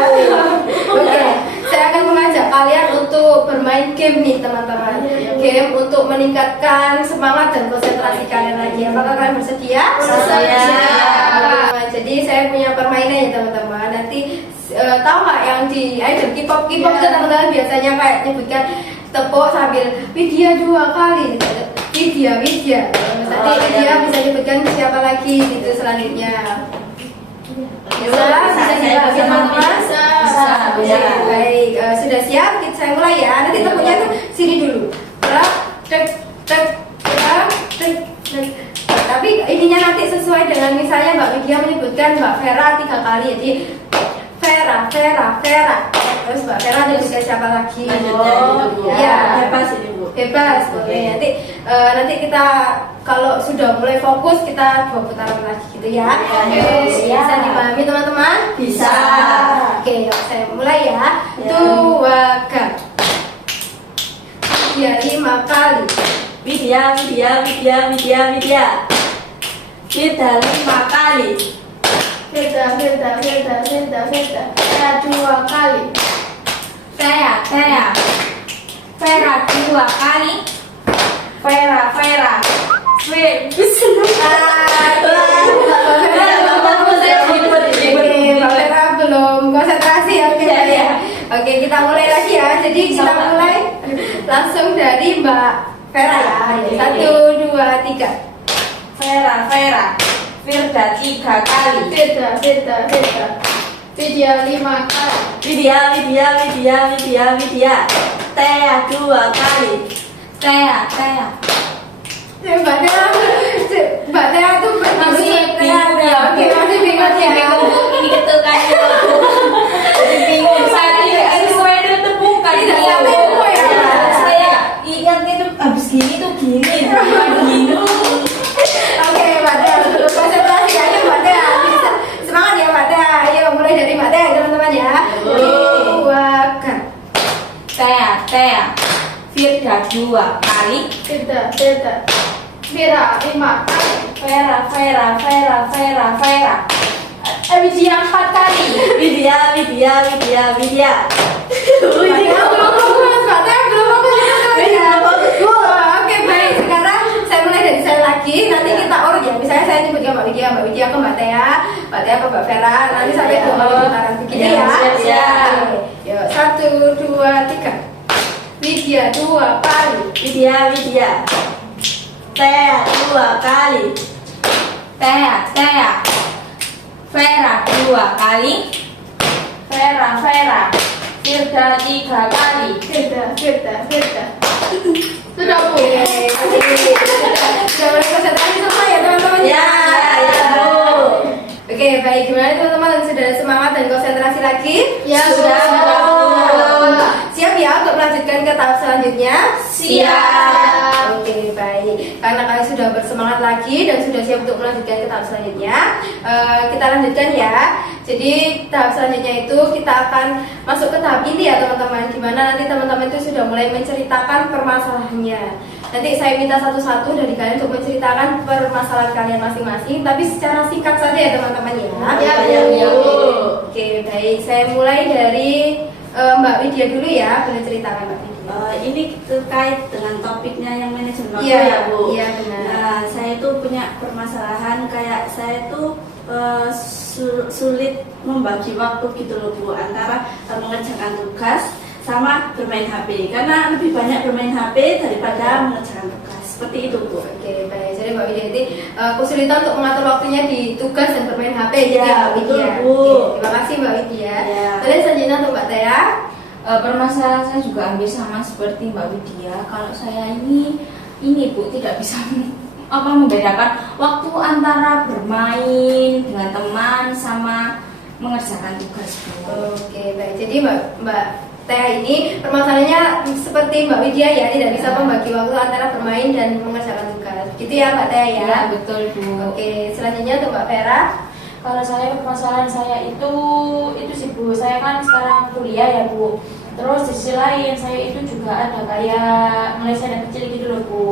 Oke, saya akan mengajak kalian untuk bermain game nih teman-teman. Game untuk meningkatkan semangat dan konsentrasi kalian lagi. Apakah kalian bersedia? Bersedia. Jadi saya punya permainan ya teman-teman. Nanti tahu nggak yang di idol K-pop itu teman-teman biasanya kayak nyebutkan tepuk sambil Widya 2 kali gitu. Widya nanti Widya bisa nyebutkan siapa lagi gitu selanjutnya. Bisa juga teman-teman. Oke, baik. Sudah siap? Saya mulai ya. Nanti tepuknya tuh sini dulu. Tapi ininya nanti sesuai dengan misalnya Mbak Widya menyebutkan Mbak Vera 3 kali. Jadi Vera. Terus Mbak Vera nyebutkan siapa lagi? Iya, Bebas ini, Bu. bebas boleh. Nanti kita kalau sudah mulai fokus kita 2 putaran lagi gitu ya. Bisa dipahami teman-teman? Bisa. Oke, saya mulai ya. 2 kali. Widya 5 kali. Widya. Kita 5 kali. Firda. Saya 2 kali. Saya Vera 2 kali. Vera Mbak Vera belum konsentrasi ya. Oke, kita mulai lagi ya. Jadi kita mulai langsung dari Mbak Vera ya. 1, 2, 3. Vera Firda 3 kali. Firda. Widya 5 kali. Widya. Tea 2 kali. Saya Mbak Tea tuh masih bingung ya. Oke, masih bingung ya. ini ketukannya. Jadi bingung saya sesuai dengan tepukan. Tidak sampai semua ya. Saya ingat itu habis gini tuh gini. Oke, Mbak Tea dulu konsentrasi aja Mbak Tea. Semangat ya Mbak Tea. Ayo mulai dari Mbak Tea teman-teman ya. 2 kali. Saya Firda 2 kali. Firda. Vira 5 kali. Vera Widya 4 kali. Widya. Mbak Tea belum fokus ya. Oke, baik. Sekarang saya mulai dari saya lagi. Nanti kita urut ya. Misalnya saya nyebutkan Mbak Widya ke Mbak Tea ke Mbak Vera. Nanti sampai 2 kali putaran begini ya. Siap. Yuk, 1, 2, 3. Widya 2 kali. Widya. Tea 2 kali. Saya Vera 2 kali. Vera Firda 3 kali. Firda. Sudah Bu. Sudah mulai konsentrasi semua ya teman-teman Ya, Bu. Oke, baik. Gimana teman-teman? Sudah semangat dan konsentrasi lagi? Ya, Sudah, Bu. Siap ya untuk melanjutkan ke tahap selanjutnya? Siap. Oke, baik. Karena kalian sudah bersemangat lagi dan sudah siap untuk melanjutkan ke tahap selanjutnya, kita lanjutkan ya. Jadi tahap selanjutnya itu kita akan masuk ke tahap ini ya teman-teman, dimana nanti teman-teman itu sudah mulai menceritakan permasalahannya. Nanti saya minta satu-satu dari kalian untuk menceritakan permasalahan kalian masing-masing, tapi secara singkat saja ya teman-teman ya. Ya, Bu. Oke, baik. Saya mulai dari Mbak Widya dulu ya, boleh ceritakan Mbak Widya. Ini terkait dengan topiknya yang manajemen waktu Iya, ya, Bu. iya, benar. Nah, saya itu punya permasalahan kayak saya tuh sulit membagi waktu gitu loh, Bu, antara mengerjakan tugas sama bermain HP, karena lebih banyak bermain HP daripada mengerjakan tugas. Seperti itu, Bu. Oke, baik. Jadi Mbak Widya ini kesulitan untuk mengatur waktunya di tugas dan bermain HP. Iya, gitu ya, Mbak betul, Widya. Bu. Oke, terima kasih Mbak Widya. Iya. Kemudian selanjutnya untuk Mbak Tea. Permasalahan saya juga hampir sama seperti Mbak Widya. Kalau saya ini Bu tidak bisa membedakan waktu antara bermain dengan teman sama mengerjakan tugas, Bu. Oke, baik. Jadi Mbak Tea ini permasalahannya seperti Mbak Widya ya, tidak bisa membagi waktu antara bermain dan mengerjakan tugas. Gitu ya Mbak Tea ya? Ya, betul, Bu. Oke, selanjutnya untuk Mbak Vera. Kalau saya permasalahan saya itu sih Bu, saya kan sekarang kuliah ya Bu. Terus di sisi lain saya itu juga ada kayak mulai saya kecil gitu loh Bu.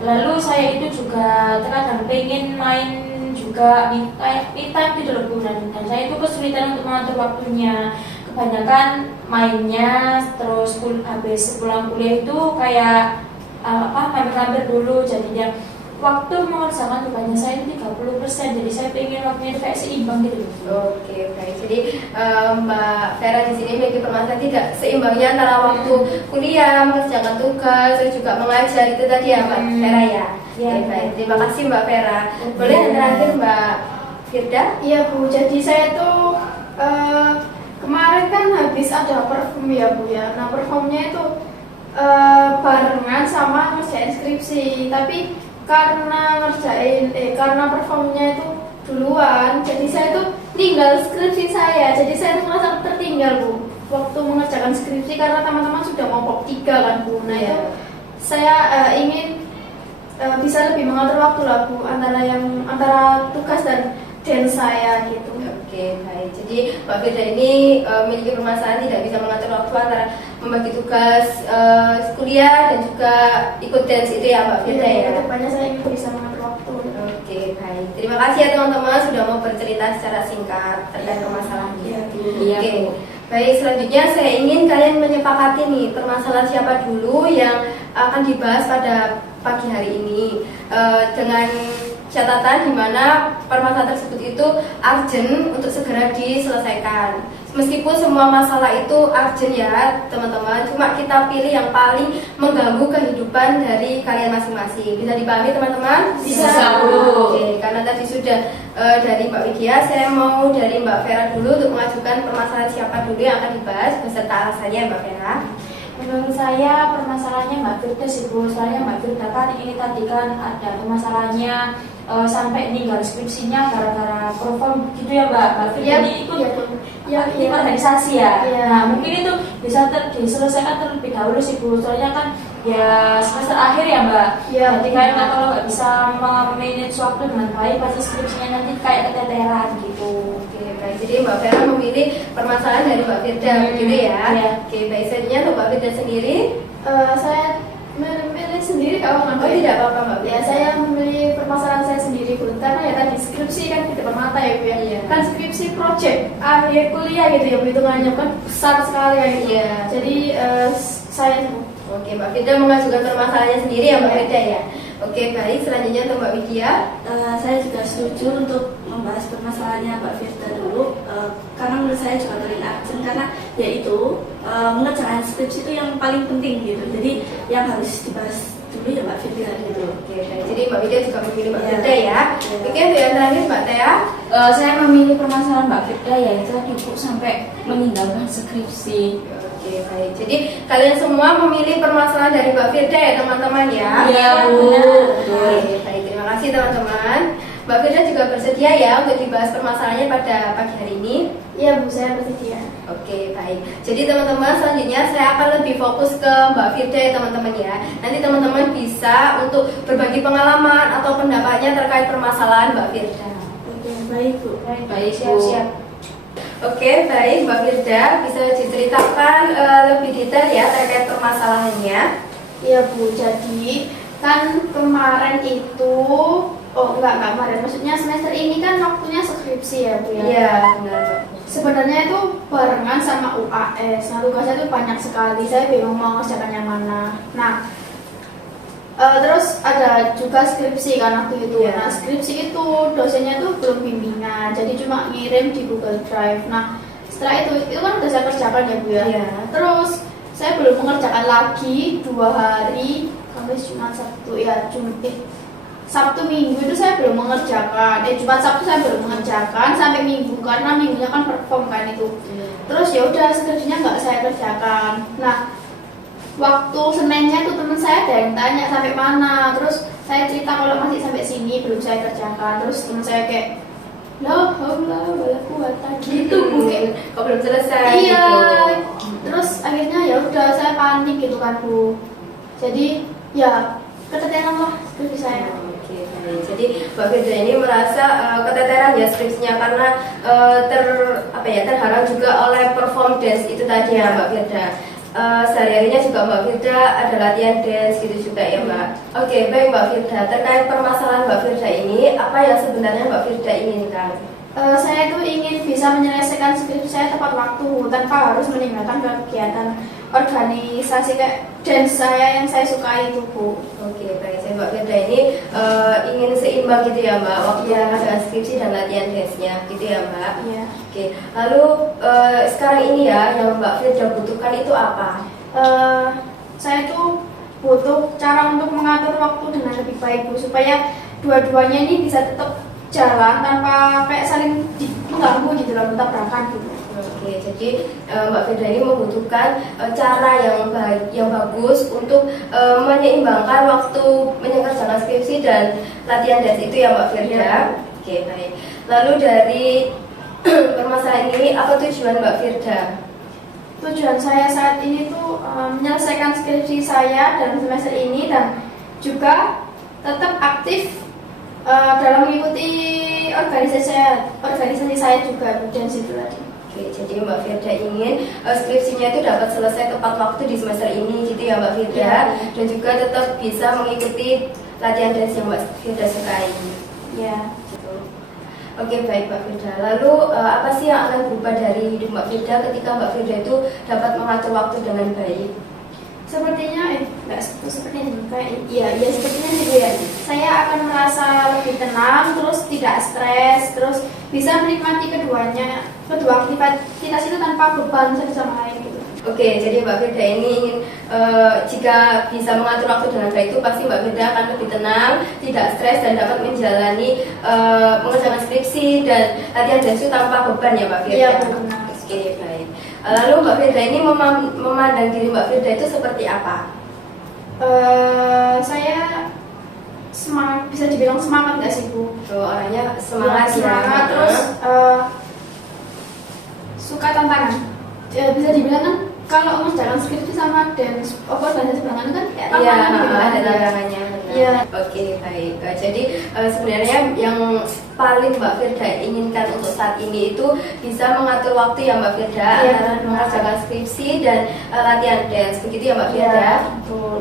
Lalu saya itu juga terkadang pengen main juga kayak me time gitu loh Bu, dan saya itu kesulitan untuk mengatur waktunya. Kebanyakan mainnya, terus habis pulang kuliah itu kayak mampir-mampir dulu, jadinya waktu mengerjakan tugasnya saya itu 30%, jadi saya pengen waktunya itu kayak seimbang gitu. Oke, baik. Jadi Mbak Vera di sini memiliki permasalahan tidak seimbangnya antara waktu kuliah, mengerjakan tugas, dan juga mengajar itu tadi ya Mbak Vera ya. Iya. Oke, baik. Terima kasih Mbak Vera. Boleh yang terakhir Mbak Firda? Iya Bu, jadi saya tuh kemarin kan habis ada perform ya Bu ya. Nah performnya itu barengan sama ngerjain skripsi, tapi karena performnya itu duluan, jadi saya tuh tinggal skripsi saya, jadi saya tuh merasa tertinggal Bu waktu mengerjakan skripsi karena teman-teman sudah mau bab 3 kan Bu. Nah itu saya ingin bisa lebih mengatur waktu lah Bu antara tugas dan saya gitu. Oke, baik. Jadi Mbak Firda ini memiliki permasalahan tidak bisa mengatur waktu antara membagi tugas kuliah dan juga ikut dance itu ya Mbak Firda ya. Kedepannya saya ingin bisa mengatur waktu. Oke, baik. Terima kasih ya teman-teman sudah mau bercerita secara singkat terkait permasalahan ini. Iya, Oke. Bu. Baik, selanjutnya saya ingin kalian menyepakati nih permasalahan siapa dulu yang akan dibahas pada pagi hari ini dengan catatan di mana permasalahan tersebut itu urgent untuk segera diselesaikan. Meskipun semua masalah itu urgent ya teman-teman, cuma kita pilih yang paling mengganggu kehidupan dari kalian masing-masing. Bisa dipahami teman-teman? Bisa, Bu. Oke, karena tadi sudah dari Mbak Widya, saya mau dari Mbak Vera dulu untuk mengajukan permasalahan siapa dulu yang akan dibahas beserta alasannya Mbak Vera. Menurut saya permasalahannya Mbak Firda sih Bu, soalnya Mbak Firda kan ini tadi kan ada permasalahannya sampai ninggal skripsinya gara-gara perform gitu ya Mbak Firda ini ikut aktif organisasi ya. Nah mungkin itu bisa diselesaikan terlebih dahulu sih Bu, soalnya kan ya semester akhir ya Mbak. Jadi kayak kalau nggak bisa memanage waktu dengan baik pasti skripsinya nanti kayak keteteran gitu. Oke, baik. Jadi Mbak Vera memilih permasalahan dari Mbak Firda begitu ya. Iya. Oke, baik. Selanjutnya untuk Mbak Firda sendiri. Saya memilih sendiri kalau Oh, tidak apa-apa Mbak. Ya saya memilih permasalahan saya sendiri Bu, karena ya tadi skripsi kan di depan mata ya Bu ya. Iya. Kan skripsi project akhir kuliah gitu ya Bu, hitungannya kan besar sekali ya itu. Iya. Jadi saya Bu. Oke, Mbak Firda mengajukan permasalahannya sendiri ya Mbak Firda ya. Oke, baik. Selanjutnya untuk Mbak Widya. Saya juga setuju untuk membahas permasalahannya Mbak Firda dulu, karena menurut saya juga paling urgent, karena yaitu mengerjakan skripsi itu yang paling penting gitu. Jadi yang harus dibahas dulu ya Mbak Firda gitu. Oke, baik. Jadi Mbak Widya juga memilih Mbak Iya. Firda ya. Iya. Oke, untuk yang terakhir Mbak Tea. Saya memilih permasalahan Mbak Firda yaitu tadi Bu sampai meninggalkan skripsi. Oke, baik. Jadi kalian semua memilih permasalahan dari Mbak Firda ya teman-teman ya. Iya, Bu. Oke, baik. Terima kasih teman-teman. Mbak Firda juga bersedia ya untuk dibahas permasalahannya pada pagi hari ini. Iya Bu, saya bersedia. Oke, baik. Jadi teman-teman selanjutnya saya akan lebih fokus ke Mbak Firda ya teman-teman ya. Nanti teman-teman bisa untuk berbagi pengalaman atau pendapatnya terkait permasalahan Mbak Firda. Oke, baik Bu. Baik, Bu. Siap-siap. Oke, baik Mbak Firda, bisa diceritakan lebih detail ya terkait permasalahannya. Iya Bu, jadi kan kemarin itu enggak kemarin, maksudnya semester ini kan waktunya skripsi ya Bu ya. Iya, benar. Sebenarnya itu barengan sama UAS. Nah tugasnya itu banyak sekali, saya bingung mau ngerjakan yang mana. Nah terus ada juga skripsi kan waktu itu. Iya. Nah skripsi itu dosennya tuh belum bimbingan, jadi cuma ngirim di Google Drive. Nah setelah itu kan udah saya kerjakan ya Bu ya. Iya. Terus saya belum mengerjakan lagi 2 hari, Kamis Jumat Sabtu ya Sabtu Minggu itu saya belum mengerjakan. Jumat Sabtu saya belum mengerjakan sampai Minggu karena minggunya kan perform kan itu. Terus ya udah skripsinya nggak saya kerjakan. Nah waktu Seninnya tuh teman saya ada yang tanya sampai mana, terus saya cerita kalau masih sampai sini belum saya kerjakan, terus teman saya kayak lah Allah wala quwata gitu mungkin. Kok belum selesai? Iya, Gitu. terus akhirnya ya udah saya panik gitu kan Bu. Jadi ya keteteran lah skripsi saya. Oke, baik. Jadi Mbak Firda ini merasa keteteran ya skripsinya karena terhalang juga oleh perform dance itu tadi ya Mbak Firda. Sehari-harinya juga Mbak Firda ada latihan dance gitu juga ya Mbak. Oke, baik Mbak Firda, terkait permasalahan Mbak Firda ini, apa yang sebenarnya Mbak Firda inginkan? Saya tuh ingin bisa menyelesaikan skripsi saya tepat waktu tanpa harus meninggalkan kegiatan organisasi kayak dance saya yang saya sukai itu Bu. Oke, baik. Saya Mbak Firda ini ingin seimbang gitu ya Mbak, waktu mengerjakan skripsi dan latihan dance-nya gitu ya Mbak. Iya. Oke, lalu sekarang ini ya yang Mbak Firda butuhkan itu apa? Saya tuh butuh cara untuk mengatur waktu dengan lebih baik Bu, supaya dua-duanya ini bisa tetap jalan tanpa kayak saling mengganggu gitu loh, bertabrakan gitu. Oke, jadi Mbak Firda ini membutuhkan cara yang baik, yang bagus untuk menyeimbangkan waktu mengerjakan skripsi dan latihan dance itu ya Mbak Firda. Ya. Oke, baik. Lalu dari permasalahan ini apa tujuan Mbak Firda? Tujuan saya saat ini tuh menyelesaikan skripsi saya dalam semester ini dan juga tetap aktif dalam mengikuti organisasi saya juga dan situ tadi. Oke, jadi Mbak Firda ingin skripsinya itu dapat selesai tepat waktu di semester ini gitu ya Mbak Firda, Ya. dan juga tetap bisa mengikuti latihan dance yang Mbak Firda sukai. Ya. Gitu. Oke, baik Mbak Firda. Lalu apa sih yang akan berubah dari hidup Mbak Firda ketika Mbak Firda itu dapat mengatur waktu dengan baik? Sepertinya enggak sepertinya juga iya sepertinya sih Bu ya. Saya akan merasa lebih tenang, terus tidak stres, terus bisa menikmati kedua aktivitas itu tanpa beban satu sama lain gitu. Oke, jadi Mbak Firda ini ingin jika bisa mengatur waktu dengan baik itu pasti Mbak Firda akan lebih tenang, tidak stres dan dapat menjalani mengerjakan skripsi dan latihan dance tanpa beban ya Mbak Firda. Iya, benar. Oke, baik. Lalu Mbak Firda ini memandang diri Mbak Firda itu seperti apa? Saya semangat, bisa dibilang semangat nggak sih Bu? Tuh, orangnya semangat, semangat ya. terus suka tantangan. Bisa dibilang kan kalau mengerjakan skripsi sama dance organisasi seberangan kan kayak Iya, tantangan gitu kan. ada tantangannya. Iya. Oke, baik. Jadi sebenarnya yang paling Mbak Firda inginkan untuk saat ini itu bisa mengatur waktu ya Mbak Firda Iya, antara benar. mengerjakan skripsi dan latihan dance. Begitu ya Mbak Firda? Iya, betul.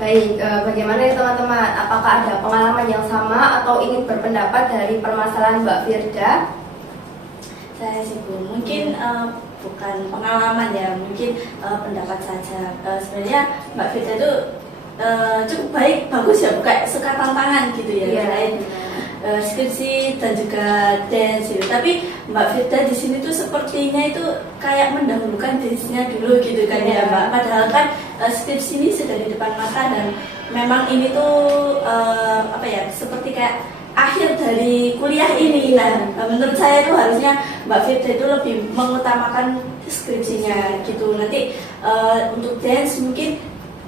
Baik, bagaimana ya teman-teman? Apakah ada pengalaman yang sama atau ingin berpendapat dari permasalahan Mbak Firda? Saya sih Bu, mungkin bukan pengalaman ya, mungkin pendapat saja. Sebenarnya Mbak Firda itu cukup baik, bagus ya, bukan suka tantangan gitu ya, Iya. selain skripsi dan juga dance gitu. Tapi Mbak Firda di sini tuh sepertinya itu kayak mendahulukan dance-nya dulu gitu kan ya Mbak. Padahal kan skripsi ini sudah di depan mata dan memang ini tuh seperti kayak akhir dari kuliah ini. Nah, menurut saya itu harusnya Mbak Firda itu lebih mengutamakan skripsinya gitu. Nanti untuk dance mungkin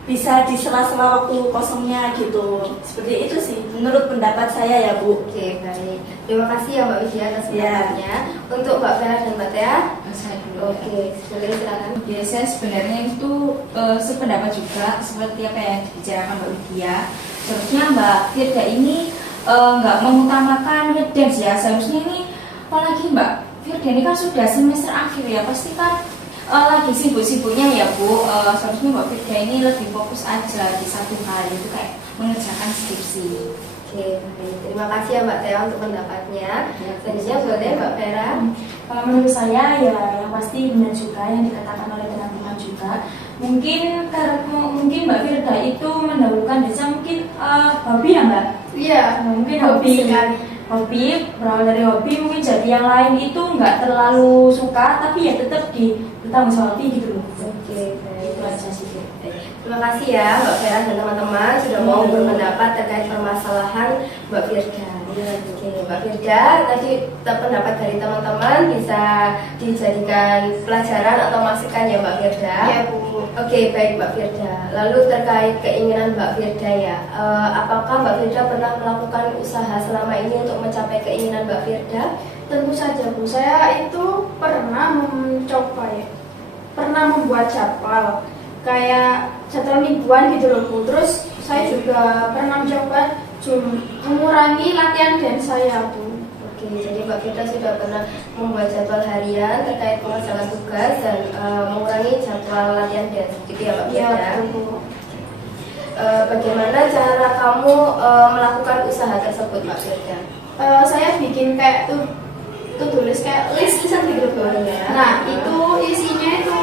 bisa di sela-sela waktu kosongnya gitu. Seperti itu sih menurut pendapat saya ya Bu. Oke, baik. Terima kasih ya Mbak Widya atas Iya. pendapatnya. Untuk Mbak Vera dan Mbak Tea. Saya dulu. Oke, silakan. Ya, saya sebenarnya itu sependapat juga seperti apa yang dibicarakan Mbak Widya. Seharusnya Mbak Firda ini nggak mengutamakan dance ya. Seharusnya ini apalagi Mbak Firda ini kan sudah semester akhir ya, pasti kan lagi sibuk-sibuknya ya Bu. Seharusnya Mbak Firda ini lebih fokus aja di satu hal, itu kayak mengerjakan skripsi. Oke, baik. Terima kasih ya Mbak Tea untuk pendapatnya. Selanjutnya boleh Mbak Vera. Kalau menurut saya ya yang pasti benar juga yang dikatakan oleh teman-teman juga. Mungkin Mbak Firda itu mendahulukan desa mungkin hobi ya Mbak. Iya, Mungkin hobi sekali. hobi berawal dari hobi mungkin jadi yang lain itu nggak terlalu suka tapi ya tetap bertanggung gitu loh. Oke, baik. Itu aja sih. Terima kasih ya Mbak Vera dan teman-teman sudah mau berpendapat terkait permasalahan Mbak Firda. Oke, Mbak Firda, tadi pendapat dari teman-teman bisa dijadikan pelajaran atau masukan ya Mbak Firda? Iya Bu. Oke, baik Mbak Firda. Lalu terkait keinginan Mbak Firda ya, apakah Mbak Firda pernah melakukan usaha selama ini untuk mencapai keinginan Mbak Firda? Tentu saja Bu, saya itu pernah mencoba ya, pernah membuat jadwal kayak jadwal mingguan gitu loh Bu. Terus saya juga pernah mencoba mengurangi latihan dance saya Bu. Oke, jadi Mbak Firda sudah pernah membuat jadwal harian terkait pengerjaan tugas dan mengurangi jadwal latihan dance, gitu ya Mbak Firda? Iya Bu. Bagaimana cara kamu melakukan usaha tersebut Mbak Firda? Saya bikin kayak tulis kayak lisan gitu Bu. Ya. Nah itu isinya itu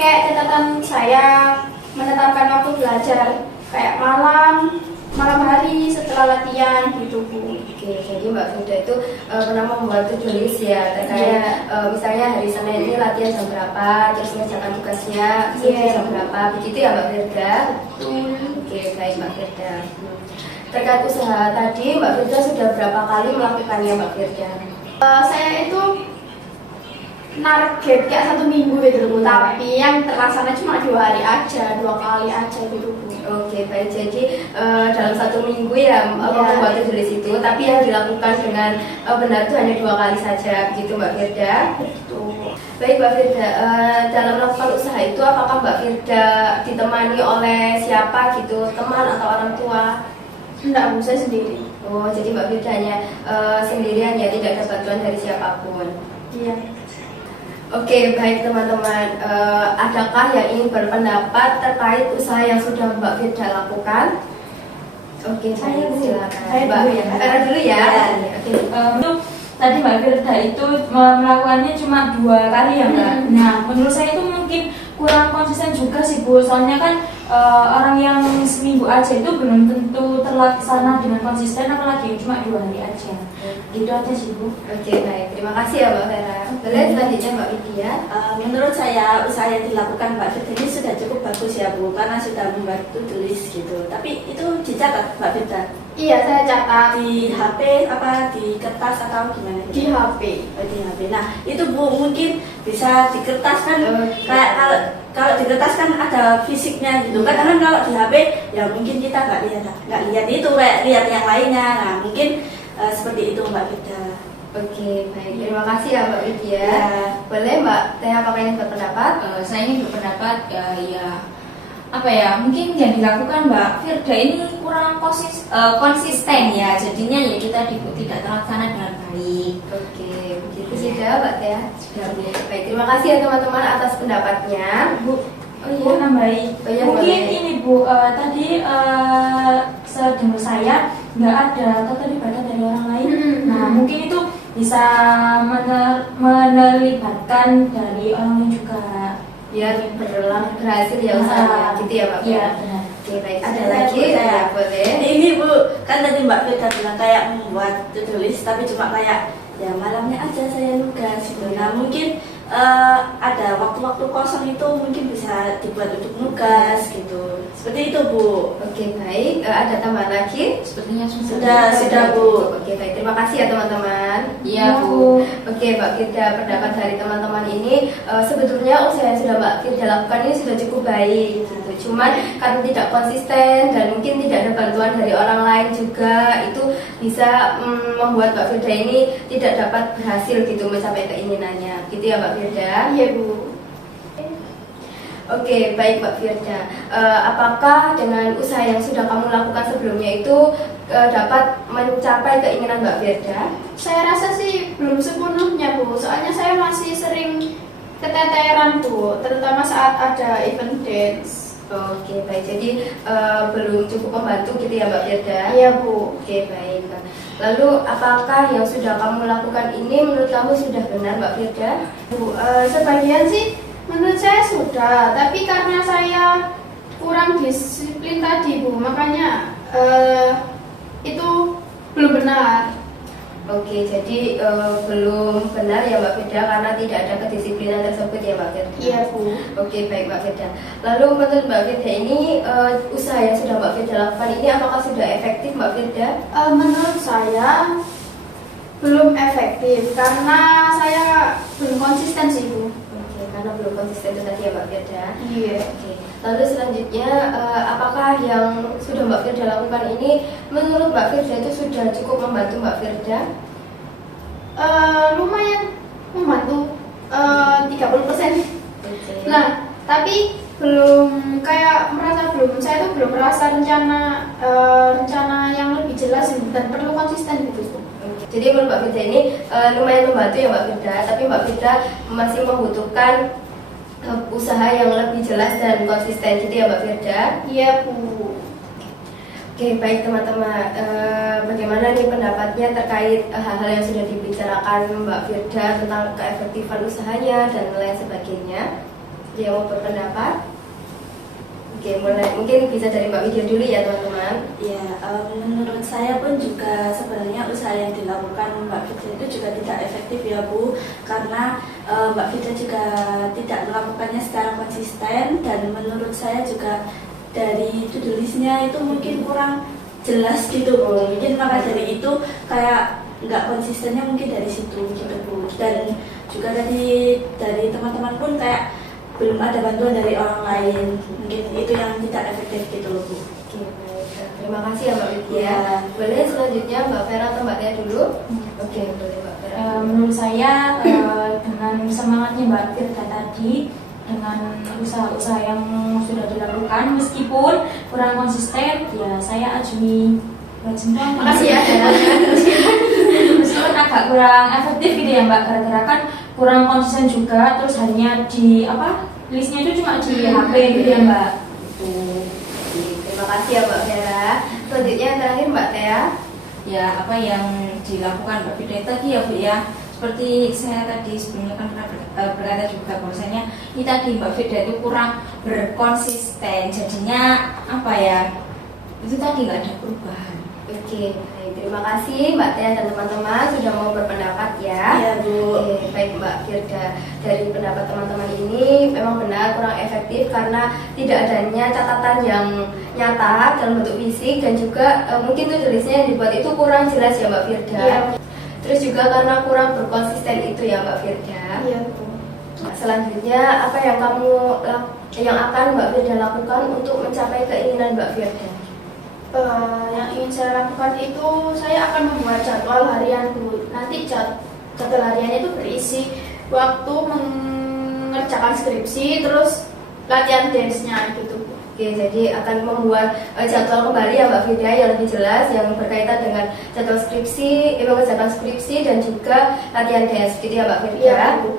kayak catatan saya menetapkan waktu belajar kayak malam hari setelah latihan gitu Bu. Oke, jadi Mbak Firda itu pernah membuat to-do list ya terkait misalnya hari Senin ini latihan jam berapa, terus mengerjakan tugasnya jam berapa, begitu ya Mbak Firda? Oke, baik Mbak Firda. Terkait usaha tadi, Mbak Firda sudah berapa kali melakukannya Mbak Firda? Saya itu target kayak 1 minggu gitu Bu, tapi yang terlaksana cuma 2 hari aja, 2 kali aja gitu Bu. Oke, baik. Jadi dalam 1 minggu ya membuat to-do list itu, tapi yang dilakukan dengan benar itu hanya 2 kali saja, begitu Mbak Firda? Betul. Baik Mbak Firda, dalam melakukan usaha itu apakah Mbak Firda ditemani oleh siapa gitu, teman atau orang tua? Enggak Bu, saya sendiri. Oh, jadi Mbak Firda hanya sendirian ya, tidak ada bantuan dari siapapun. Iya. Oke, baik teman-teman. Adakah yang ingin berpendapat terkait usaha yang sudah Mbak Firda lakukan? Oke, Saya baik, dulu. silakan. Saya Mbak dulu ya. Vera dulu ya. Ya. Oke. Itu tadi Mbak Firda itu melakukannya cuma 2 kali ya Mbak. Nah menurut saya itu mungkin kurang konsisten juga sih Bu. Soalnya kan orang yang seminggu aja itu belum tentu terlaksana dengan konsisten, apalagi cuma 2 hari aja. Gitu aja sih Bu. Oke, baik. Terima kasih ya Mbak Vera. Boleh selanjutnya Mbak Widya. Menurut saya usaha yang dilakukan Mbak Firda ini sudah cukup bagus ya Bu, karena sudah membuat tulis gitu. Tapi itu dicatat Mbak Firda Iya, saya catat di HP apa di kertas atau gimana? di HP. Oh, di HP. Nah itu Bu mungkin bisa di kertas kan, kayak kalau di kertas kan ada fisiknya gitu kan. Karena kalau di HP ya mungkin kita nggak lihat itu, kayak lihat yang lainnya. Nah mungkin seperti itu Mbak Firda. Oke, baik. Terima kasih ya Mbak Widya. Ya. Boleh Mbak Teh apakah ingin berpendapat? Saya ingin berpendapat ya apa ya, mungkin yang dilakukan Mbak Firda ini kurang konsisten ya, jadinya ya kita tidak terlaksana dengan baik. Oke, begitu sudah Mbak Teh. Sudah. Baik, terima kasih ya teman-teman atas pendapatnya. Bu, Oh iya. Bu nambahin. Oh iya, Mungkin boleh. ini Bu, tadi sedengar saya nggak ada tata ibadah dari orang lain. Nah mungkin itu bisa menerlibatkan dari orang lain juga. Biar berhasil ya usahanya, gitu ya Mbak Teh. Iya benar. Oke, baik. Ada Saya lagi? boleh. Ya, boleh. Ini Bu, kan tadi Mbak Firda bilang kayak membuat to-do list, tapi cuma kayak ya malamnya aja saya nugas gitu. Nah mungkin ada waktu-waktu kosong itu mungkin bisa dibuat untuk nugas gitu. Seperti itu Bu. Oke, baik. Ada tambahan lagi? Sepertinya Sudah Bu. Oke, baik. Terima kasih ya teman-teman. Iya Bu. Oke, Mbak Firda, pendapat dari teman-teman ini sebetulnya usaha yang sudah Mbak Firda lakukan ini sudah cukup baik gitu. Cuman karena tidak konsisten dan mungkin tidak ada bantuan dari orang lain juga, itu bisa membuat Mbak Firda ini tidak dapat berhasil gitu mencapai keinginannya. Gitu ya Mbak Firda? Iya Bu. Oke, baik Mbak Firda. Apakah dengan usaha yang sudah kamu lakukan sebelumnya itu dapat mencapai keinginan Mbak Firda? Saya rasa sih belum sepenuhnya Bu, soalnya saya masih sering keteteran Bu, terutama saat ada event dance. Oke, baik. Jadi belum cukup membantu gitu ya Mbak Firda? Iya Bu. Oke, baik. Lalu apakah yang sudah kamu lakukan ini menurut kamu sudah benar Mbak Firda? Bu, sebagian sih menurut saya sudah, tapi karena saya kurang disiplin tadi Bu, makanya itu belum benar. Oke, jadi belum benar ya Mbak Firda karena tidak ada kedisiplinan tersebut ya Mbak Firda. Iya Bu. Oke, baik Mbak Firda. Lalu menurut Mbak Firda ini usaha yang sudah Mbak Firda lakukan ini apakah sudah efektif Mbak Firda? Menurut saya belum efektif karena saya belum konsisten sih Bu. Oke, karena belum konsisten itu tadi ya Mbak Firda. Iya. Oke. Lalu selanjutnya apakah yang sudah Mbak Firda lakukan ini menurut Mbak Firda itu sudah cukup membantu Mbak Firda? Lumayan membantu 30%. Oke. Nah, tapi belum kayak merasa belum saya tuh belum merasa rencana yang lebih jelas dan perlu konsisten gitu Bu. Oke. Jadi menurut Mbak Firda ini lumayan membantu ya Mbak Firda, tapi Mbak Firda masih membutuhkan usaha yang lebih jelas dan konsisten gitu ya Mbak Firda. Iya Bu. Oke, baik teman-teman, bagaimana nih pendapatnya terkait hal-hal yang sudah dibicarakan Mbak Firda tentang keefektifan usahanya dan lain sebagainya? Dia mau berpendapat? Oke, mulai mungkin bisa dari Mbak Widya dulu ya teman-teman. Ya, menurut saya pun juga sebenarnya usaha yang dilakukan Mbak Fitri itu juga tidak efektif ya Bu, karena Mbak Fitri juga tidak melakukannya secara konsisten dan menurut saya juga dari to-do list-nya itu mungkin kurang jelas gitu Bu. Mungkin maka dari itu kayak nggak konsistennya mungkin dari situ gitu Bu. Dan juga dari teman-teman pun kayak belum ada bantuan dari orang lain, mungkin itu yang tidak efektif gitu loh Bu. Oke, baik. Terima kasih ya Mbak Widya. Ya. Boleh selanjutnya Mbak Vera atau Mbak Tia dulu? Oke, boleh Mbak Vera. Menurut saya dengan semangatnya Mbak Firda tadi, dengan usaha-usaha yang sudah dilakukan meskipun kurang konsisten, ya saya ajui semua. Makasih ya. Meskipun agak kurang efektif gitu ya Mbak, gara-gara kan kurang konsisten juga, terus hanya di listnya itu cuma di HP gitu ya Mbak. Itu. Oke, terima kasih ya Mbak Vera. Selanjutnya yang terakhir Mbak Tia. Ya, apa yang dilakukan Mbak Firda tadi ya Bu ya, seperti saya tadi sebelumnya kan pernah berkata juga bahwasanya ini tadi Mbak Firda itu kurang berkonsisten, jadinya itu tadi nggak ada perubahan. Oke, baik. Terima kasih Mbak Tia dan teman-teman sudah mau berpendapat ya. Iya Bu. Oke, baik Mbak Firda. Dari pendapat teman-teman ini memang benar kurang efektif karena tidak adanya catatan yang nyata dalam bentuk fisik dan juga mungkin tuh tulisnya yang dibuat itu kurang jelas ya Mbak Firda. Iya. Terus juga karena kurang berkonsisten itu ya Mbak Firda. Iya Bu. Selanjutnya apa yang akan Mbak Firda lakukan untuk mencapai keinginan Mbak Firda? Yang ingin saya lakukan itu saya akan membuat jadwal harian Bu. Nanti jadwal hariannya itu berisi waktu mengerjakan skripsi terus latihan dance-nya gitu Bu. Oke, jadi akan membuat jadwal kembali ya Mbak Firda yang lebih jelas yang berkaitan dengan jadwal skripsi, mengerjakan skripsi dan juga latihan dance gitu ya Mbak Firda. Iya Bu.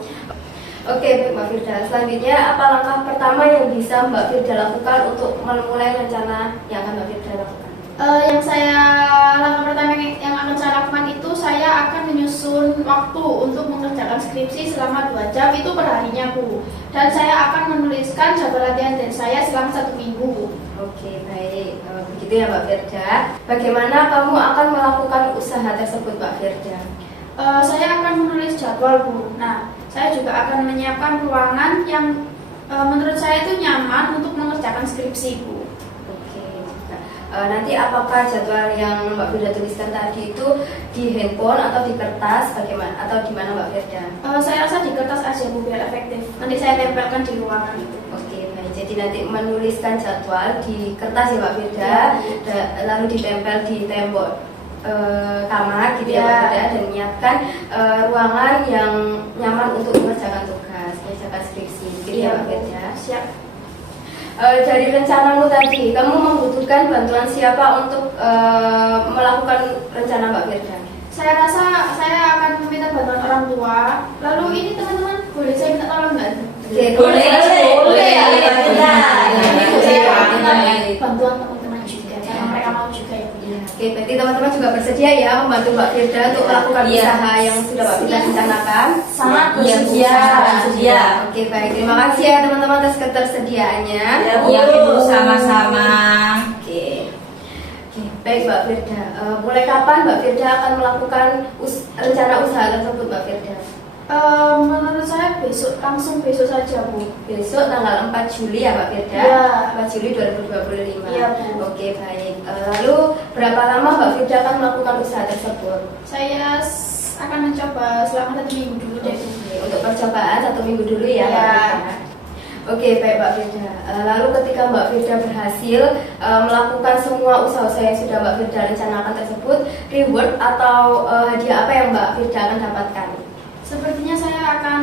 Oke, baik Mbak Firda. Selanjutnya apa langkah pertama yang bisa Mbak Firda lakukan untuk memulai rencana yang akan Mbak Firda lakukan? Langkah pertama yang akan saya lakukan itu saya akan menyusun waktu untuk mengerjakan skripsi selama 2 jam itu per harinya Bu. Dan saya akan menuliskan jadwal latihan dan saya selama 1 minggu. Oke, baik. Begitu ya Mbak Firda. Bagaimana kamu akan melakukan usaha tersebut Mbak Firda? Saya akan menulis jadwal Bu. Nah, saya juga akan menyiapkan ruangan yang menurut saya itu nyaman untuk mengerjakan skripsi Bu. Nanti apakah jadwal yang Mbak Firda tuliskan tadi itu di handphone atau di kertas bagaimana atau di mana Mbak Firda? Saya rasa di kertas aja Bu biar efektif. Nanti saya tempelkan di ruangan itu. Oke, baik. Jadi nanti menuliskan jadwal di kertas ya Mbak Firda, lalu ditempel di tembok kamar gitu ya Mbak Firda dan menyiapkan ruangan yang nyaman untuk mengerjakan tugas, mengerjakan skripsi gitu ya Mbak Firda. Siap. Dari rencanamu tadi, kamu membutuhkan bantuan siapa untuk melakukan rencana Mbak Firda? Saya rasa saya akan meminta bantuan orang tua. Lalu ini teman-teman boleh saya minta tolong nggak? Boleh. Saya minta bantuan teman-teman juga. Karena mereka mau juga ya. Oke, berarti teman-teman juga bersedia ya membantu Mbak Firda untuk melakukan usaha yang sudah Mbak Firda rencanakan? Sangat Iya, bersedia. Oke, baik. Terima kasih ya teman-teman atas ketersediaannya. Iya Bu, sama-sama. Oke. Oke. Baik Mbak Firda, mulai kapan Mbak Firda akan melakukan rencana usaha tersebut Mbak Firda? Menurut saya langsung besok saja Bu. Besok tanggal 4 Juli ya Mbak Firda? Ya. 4 Juli 2025. Iya, Bu. Oke baik. Lalu berapa lama Mbak Firda akan melakukan usaha tersebut? Saya akan mencoba selama 1 minggu dulu deh Bu. Oke, untuk percobaan 1 minggu dulu ya Mbak Iya. Firda. Oke baik Mbak Firda. Lalu ketika Mbak Firda berhasil melakukan semua usaha-usaha yang sudah Mbak Firda rencanakan tersebut, reward atau hadiah apa yang Mbak Firda akan dapatkan? Sepertinya saya akan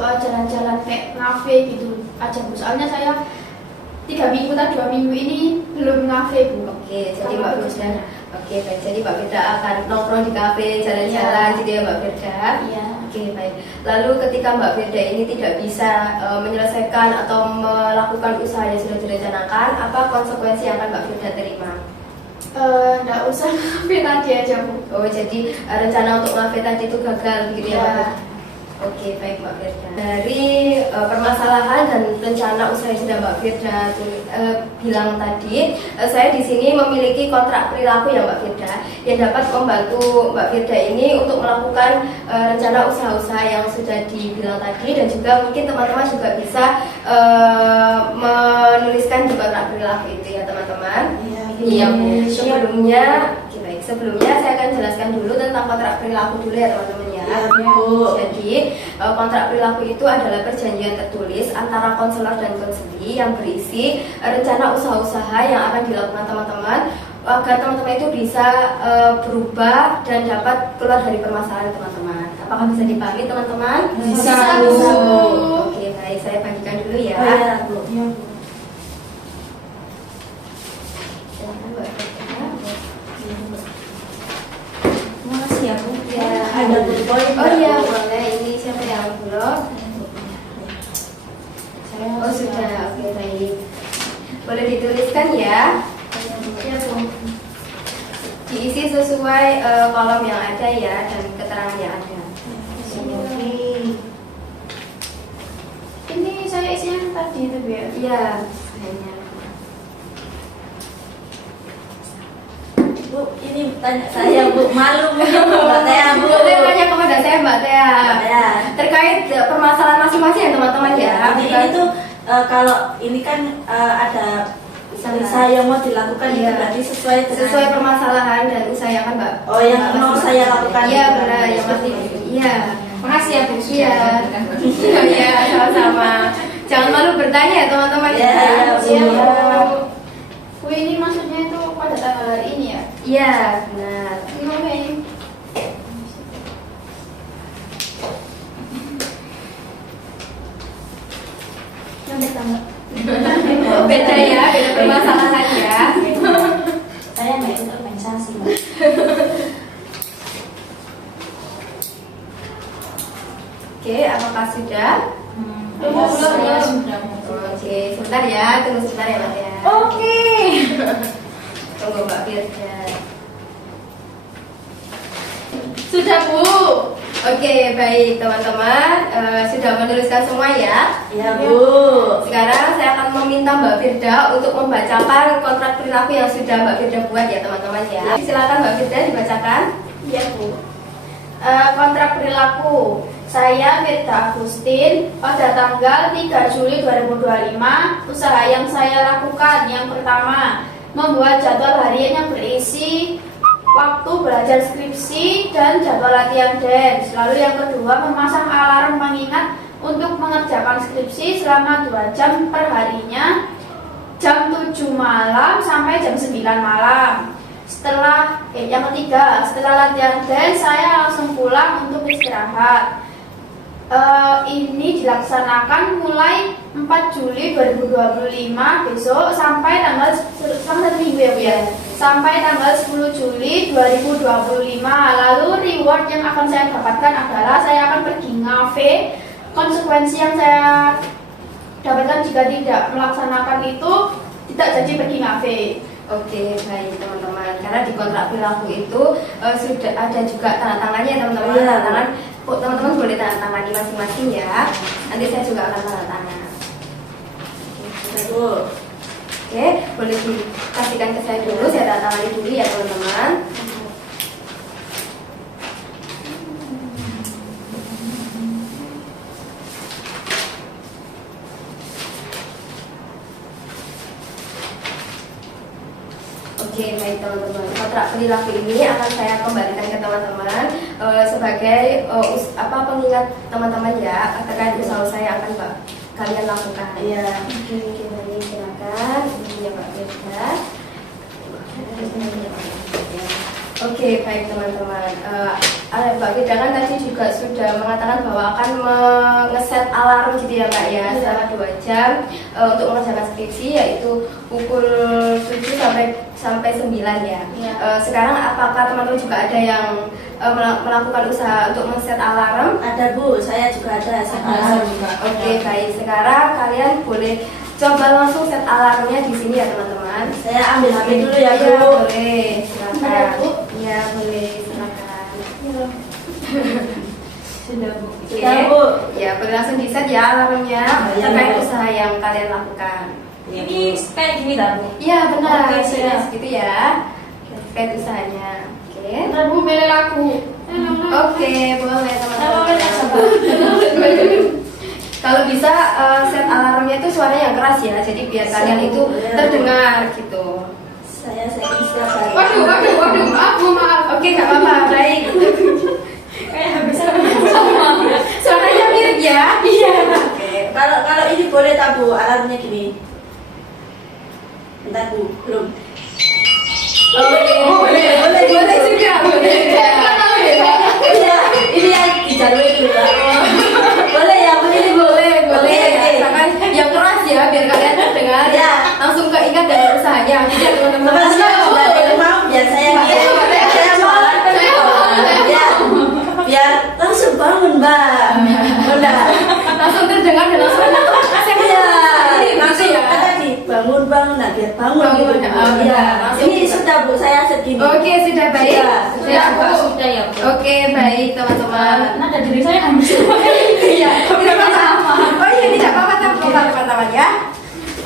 jalan-jalan kayak ngafe gitu aja Bu. Soalnya saya 3 minggu atau 2 minggu ini belum ngafe Bu. Oke, jadi Mbak Firda. Oke baik. Jadi Mbak Firda akan nongkrong di kafe, jalan-jalan, gitu ya Mbak Firda. Iya. Oke baik. Lalu ketika Mbak Firda ini tidak bisa menyelesaikan atau melakukan usaha yang sudah direncanakan, apa konsekuensi yang akan Mbak Firda terima? Nggak usah ngafe tadi aja Bu. Oh jadi rencana untuk ngafe tadi itu gagal gitu ya Iya. Mbak Firda? Oke baik Mbak Firda. Dari permasalahan dan rencana usaha yang sudah Mbak Firda bilang tadi, saya di sini memiliki kontrak perilaku ya Mbak Firda yang dapat membantu Mbak Firda ini untuk melakukan rencana usaha-usaha yang sudah dibilang tadi, dan juga mungkin teman-teman juga bisa menuliskan di kontrak perilaku itu ya teman-teman. Iya Bu. Sebelumnya, oke, baik. Sebelumnya saya akan jelaskan dulu tentang kontrak perilaku dulu ya teman-teman ya. Iya, Bu. Jadi kontrak perilaku itu adalah perjanjian tertulis antara konselor dan konseli yang berisi rencana usaha-usaha yang akan dilakukan teman-teman agar teman-teman itu bisa berubah dan dapat keluar dari permasalahan teman-teman. Apakah bisa dipahami teman-teman? Bisa, Bu. Oke baik, saya bagikan dulu ya. Iya, Bu. Iya Bu. Silakan, Mbak Firda. Makasih ya Bu. Ya, Ada bullet point. oh iya boleh. Ini siapa yang belum? Saya Oh sudah, oke baik. Boleh dituliskan ya. Iya Bu. Diisi sesuai kolom yang ada ya dan keterangan yang ada. Ini saya isinya tadi itu Bu ya. Iya, hanya. Bu, ini tanya saya Bu, malu mungkin Mbak Tea Bu. Boleh tanya kepada saya Mbak Tea. Ya. Terkait permasalahan masing-masing ya teman-teman ya. Ini tuh kalau ini kan ada usaha yang mau dilakukan itu Iya. berarti sesuai dengan Sesuai permasalahan dan usaha yang kan Mbak. Oh, yang mau saya lakukan. Iya benar, yang pasti. Iya. Makasih ya Bu. Iya. Iya, sama-sama. Jangan malu bertanya ya teman-teman Iya, iya, Bu. Iya. Bu ini maksudnya itu pada tanggal ini ya. Iya, benar. Oke. Sampai tanggal. Beda ya, beda permasalahan ya. Saya nggak ikut organisasi Mbak. Oke, apakah sudah? Belum, Saya belum. sudah Oke, sebentar ya, tunggu sebentar ya Mbak ya. Oke. Tunggu Mbak Firda. Sudah Bu. Oke, baik teman-teman, sudah menuliskan semua ya. Iya Bu. Sekarang saya akan meminta Mbak Firda untuk membacakan kontrak perilaku yang sudah Mbak Firda buat ya teman-teman ya. Silakan Mbak Firda dibacakan. Iya Bu. Kontrak perilaku. Saya Firda Agustin, pada tanggal 3 Juli 2025, usaha yang saya lakukan yang pertama, membuat jadwal harian yang berisi waktu belajar skripsi dan jadwal latihan dance. Lalu yang kedua, memasang alarm pengingat untuk mengerjakan skripsi selama 2 jam per harinya, jam 7 malam sampai jam 9 malam. Yang ketiga, setelah latihan dance, saya langsung pulang untuk istirahat. Ini dilaksanakan mulai 4 Juli 2025 besok sampai tanggal selama 1 minggu ya Bu ya. Sampai tanggal 10 Juli 2025. Lalu reward yang akan saya dapatkan adalah saya akan pergi ngafe. Konsekuensi yang saya dapatkan jika tidak melaksanakan itu tidak jadi pergi ngafe. Oke, baik teman-teman. Karena di kontrak perilaku itu sudah ada juga tanda tangannya ya teman-teman. Iya. Tanda tangan, teman-teman boleh tanda tangani masing-masing ya. Nanti saya juga akan tanda tangan. Iya Bu. Oke, boleh dikasihkan ke saya dulu, saya tanda tangani dulu ya teman-teman. Oke, baik teman-teman. Kontrak perilaku ini akan saya kembalikan ke teman-teman sebagai pengingat teman-teman ya terkait usaha-usaha yang akan kalian lakukan. Iya. Oke, baik, silakan. Ini Mbak Firda. Oke, baik teman-teman. Mbak Firda kan tadi juga sudah mengatakan bahwa akan mengeset alarm gitu ya Mbak ya selama 2 jam untuk mengerjakan skripsi yaitu pukul 7 sampai 9 ya. Sekarang apakah teman-teman juga ada yang melakukan usaha untuk men-set alarm? Ada Bu, saya juga ada. Saya juga. Oke, baik. Sekarang kalian boleh coba langsung set alarmnya di sini ya teman-teman. Saya ambil HP dulu ya Bu. Iya, boleh. Silakan. Boleh, Bu? Iya, boleh. Silakan. Sudah Bu. Oke. Sudah Bu. Ya, boleh langsung di-set ya alarmnya Iya, terkait Bu. usaha yang kalian lakukan. Ini kayak gini dah Bu. Iya, benar. Oke, Sudah siap. segitu ya. Terkait usahanya. Oke. Ntar Bu beli lagu. Oke, boleh Kalau teman-teman. boleh coba. Kalau bisa set alarmnya itu suaranya yang keras ya, jadi biar kalian itu terdengar gitu. Saya setting setiap hari. Waduh, maaf Bu, maaf. Oke, nggak apa-apa, baik. Kayak bisa Suaranya mirip ya? Iya. Oke. Kalau ini boleh tak Bu? Alarmnya gini. Bentar Bu, belum. Oke, boleh juga, boleh juga. Iya, ini yang dijalui dulu ya. Boleh ya, ini boleh. Boleh, Oke. misalkan yang keras ya, biar kalian terdengar. Ya. Langsung keingat dengan usahanya. Jadi ya, teman-teman. Teman-teman sudah ada yang mau biar saya saya mau. Ya, biar langsung bangun Mbak. Udah. Langsung terdengar dan langsung Iya, langsung ya. kan tadi bangun nah biar bangun. Bangun, gitu. ah, benar. Iya. Langsung Ini gitu. sudah Bu, saya segini. Oke, sudah baik. Sudah. Sudah ya Bu. Oke, baik teman-teman. Nada diri saya hampir sama. Iya, tidak apa-apa. Oh iya, tidak apa-apa teman-teman ya.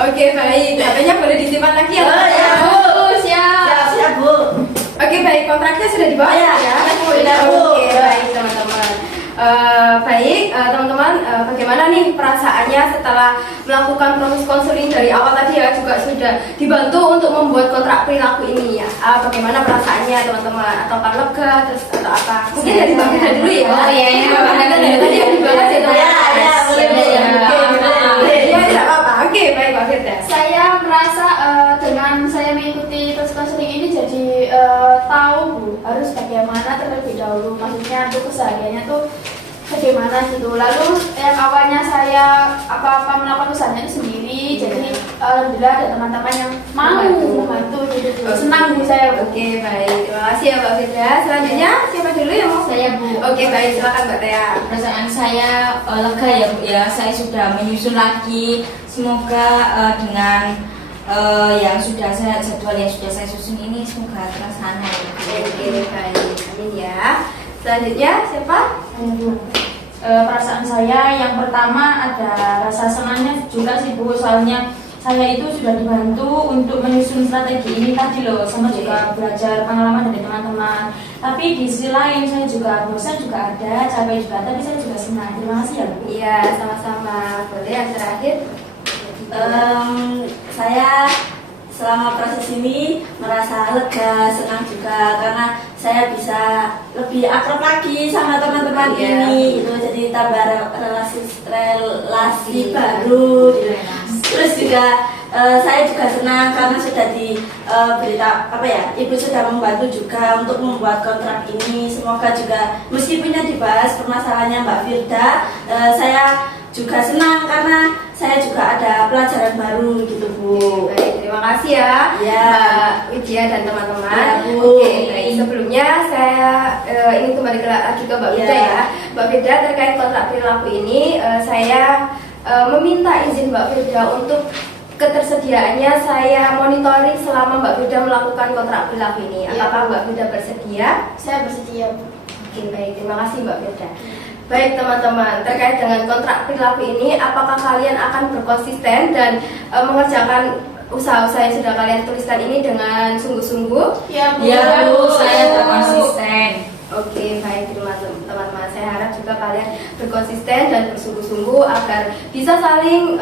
Oke, baik. HP-nya boleh disimpan lagi ya. Oh, ya, Bu. Siap. Siap Bu. Oke, baik. Kontraknya sudah dibawa Ya, ya. sudah, Bu. Oke, baik teman-teman. Baik, teman-teman, bagaimana nih perasaannya setelah melakukan proses konseling dari awal tadi ya, juga sudah dibantu untuk membuat kontrak perilaku ini ya. Bagaimana perasaannya teman-teman? Atau lega terus atau apa? Mungkin dari Mbak Firda dulu ya. Oh, iya, iya. Karena dari tadi yang dibahas ya teman-teman. Ya, boleh, Ya, boleh. ya, tidak apa-apa. Oke, baik Mbak Firda. Saya merasa dengan saya mengikuti tes konseling ini jadi tahu Bu harus bagaimana terlebih dahulu, maksudnya untuk kesehariannya tuh bagaimana gitu. Lalu yang awalnya saya apa-apa melakukan usahanya itu sendiri, jadi alhamdulillah ada teman-teman yang mau membantu gitu. Senang Bu saya Bu. Oke, baik. Terima kasih ya Mbak Firda. Selanjutnya siapa dulu yang mau? Saya Bu. Oke, baik. Silakan Mbak Tea. Perasaan saya lega ya Bu ya. Saya sudah menyusun lagi. Semoga dengan yang sudah saya jadwal yang sudah saya susun ini semoga terlaksana ya Bu. Oke, baik. Amin ya. Selanjutnya siapa? Perasaan saya yang pertama ada rasa senangnya juga sih Bu, soalnya saya itu sudah dibantu untuk menyusun strategi ini tadi loh, sama juga belajar pengalaman dari teman-teman. Tapi di sisi lain saya juga bosan juga ada, capek juga, tapi saya juga senang. Terima kasih ya Bu. Iya, sama-sama. Boleh yang terakhir? Saya selama proses ini merasa lega, senang juga karena saya bisa lebih akrab lagi sama teman-teman Iya. ini gitu, jadi tambah relasi baru gitu. Terus juga saya juga senang karena sudah berita apa ya, ibu sudah membantu juga untuk membuat kontrak ini. Semoga juga meskipun yang dibahas permasalahannya Mbak Firda, saya juga senang karena saya juga ada pelajaran baru gitu Bu. Baik, terima kasih ya, Ya. Mbak Widya dan teman-teman. Ya, Bu. Oke, baik. Sebelumnya saya ingin kembali lagi ke Mbak Widya Ya. ya. Mbak Widya terkait kontrak perilaku ini, saya meminta izin Mbak Widya untuk ketersediaannya saya monitoring selama Mbak Widya melakukan kontrak perilaku ini. Ya. Apakah Mbak Widya bersedia? Saya bersedia Bu. Oke, baik. Terima kasih Mbak Widya. Baik teman-teman, terkait dengan kontrak perilaku ini, apakah kalian akan berkonsisten dan mengerjakan usaha-usaha yang sudah kalian tuliskan ini dengan sungguh-sungguh? Ya Bu. Iya Bu, saya tak konsisten. Oke, baik teman-teman. Saya harap juga kalian berkonsisten dan bersungguh-sungguh agar bisa saling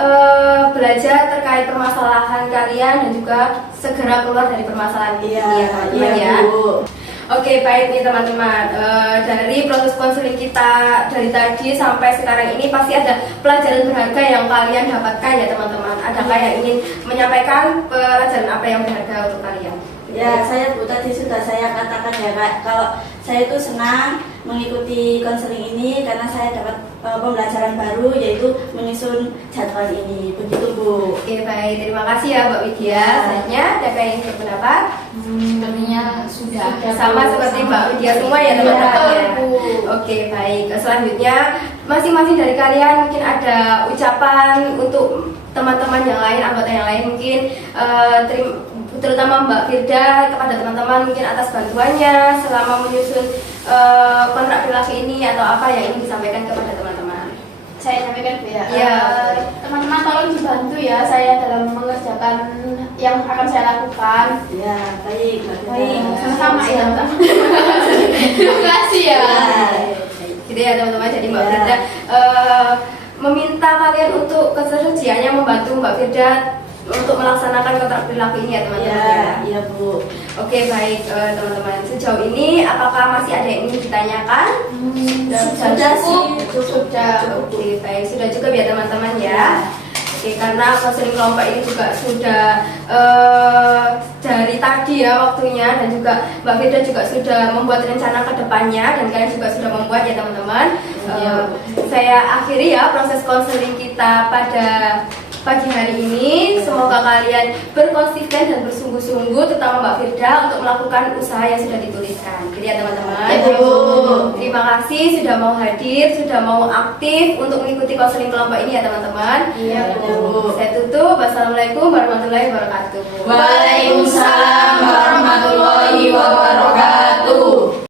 belajar terkait permasalahan kalian dan juga segera keluar dari permasalahan ini ya teman-teman ya. Bu. Oke, baik nih teman-teman. Dari proses konseling kita dari tadi sampai sekarang ini pasti ada pelajaran berharga yang kalian dapatkan ya teman-teman. Adakah yang ingin menyampaikan pelajaran apa yang berharga untuk kalian? Ya, saya Bu tadi sudah saya katakan ya Kak, kalau saya itu senang mengikuti konseling ini karena saya dapat pembelajaran baru yaitu menyusun jadwal ini. Begitu Bu. Oke, baik. Terima kasih ya Mbak Widya. Selanjutnya ada yang berpendapat? Sepertinya sudah. Sama seperti Mbak Widya semua ya teman-teman ya. Bu. Oke, baik. Selanjutnya masing-masing dari kalian mungkin ada ucapan untuk teman-teman yang lain, anggota yang lain mungkin terutama Mbak Firda kepada teman-teman mungkin atas bantuannya selama menyusun kontrak perilaku ini atau apa yang ingin disampaikan kepada teman-teman. Saya sampaikan Bu ya. Iya. Teman-teman tolong dibantu ya saya dalam mengerjakan yang akan saya lakukan. Ya, baik. Baik, sama-sama ya. Terima kasih ya. Gitu ya teman-teman. Jadi Mbak Firda meminta kalian untuk kesuciannya membantu Mbak Firda untuk melaksanakan kontrak perilaku ini ya teman-teman ya. Iya Bu. Oke, baik teman-teman. Sejauh ini apakah masih ada yang ingin ditanyakan? Sudah sih. Sudah. Oke, baik. Sudah cukup ya teman-teman ya. Oke, karena konseling kelompok ini juga sudah dari tadi ya waktunya, dan juga Mbak Firda juga sudah membuat rencana ke depannya dan kalian juga sudah membuat ya teman-teman. Saya akhiri ya proses konseling kita pada pagi hari ini. Semoga kalian berkonsisten dan bersungguh-sungguh, terutama Mbak Firda, untuk melakukan usaha yang sudah dituliskan. Jadi ya teman-teman. Terima kasih sudah mau hadir, sudah mau aktif untuk mengikuti konseling kelompok ini ya teman-teman. Iya, Bu. Saya tutup. Wassalamualaikum warahmatullahi wabarakatuh. Waalaikumsalam warahmatullahi wabarakatuh.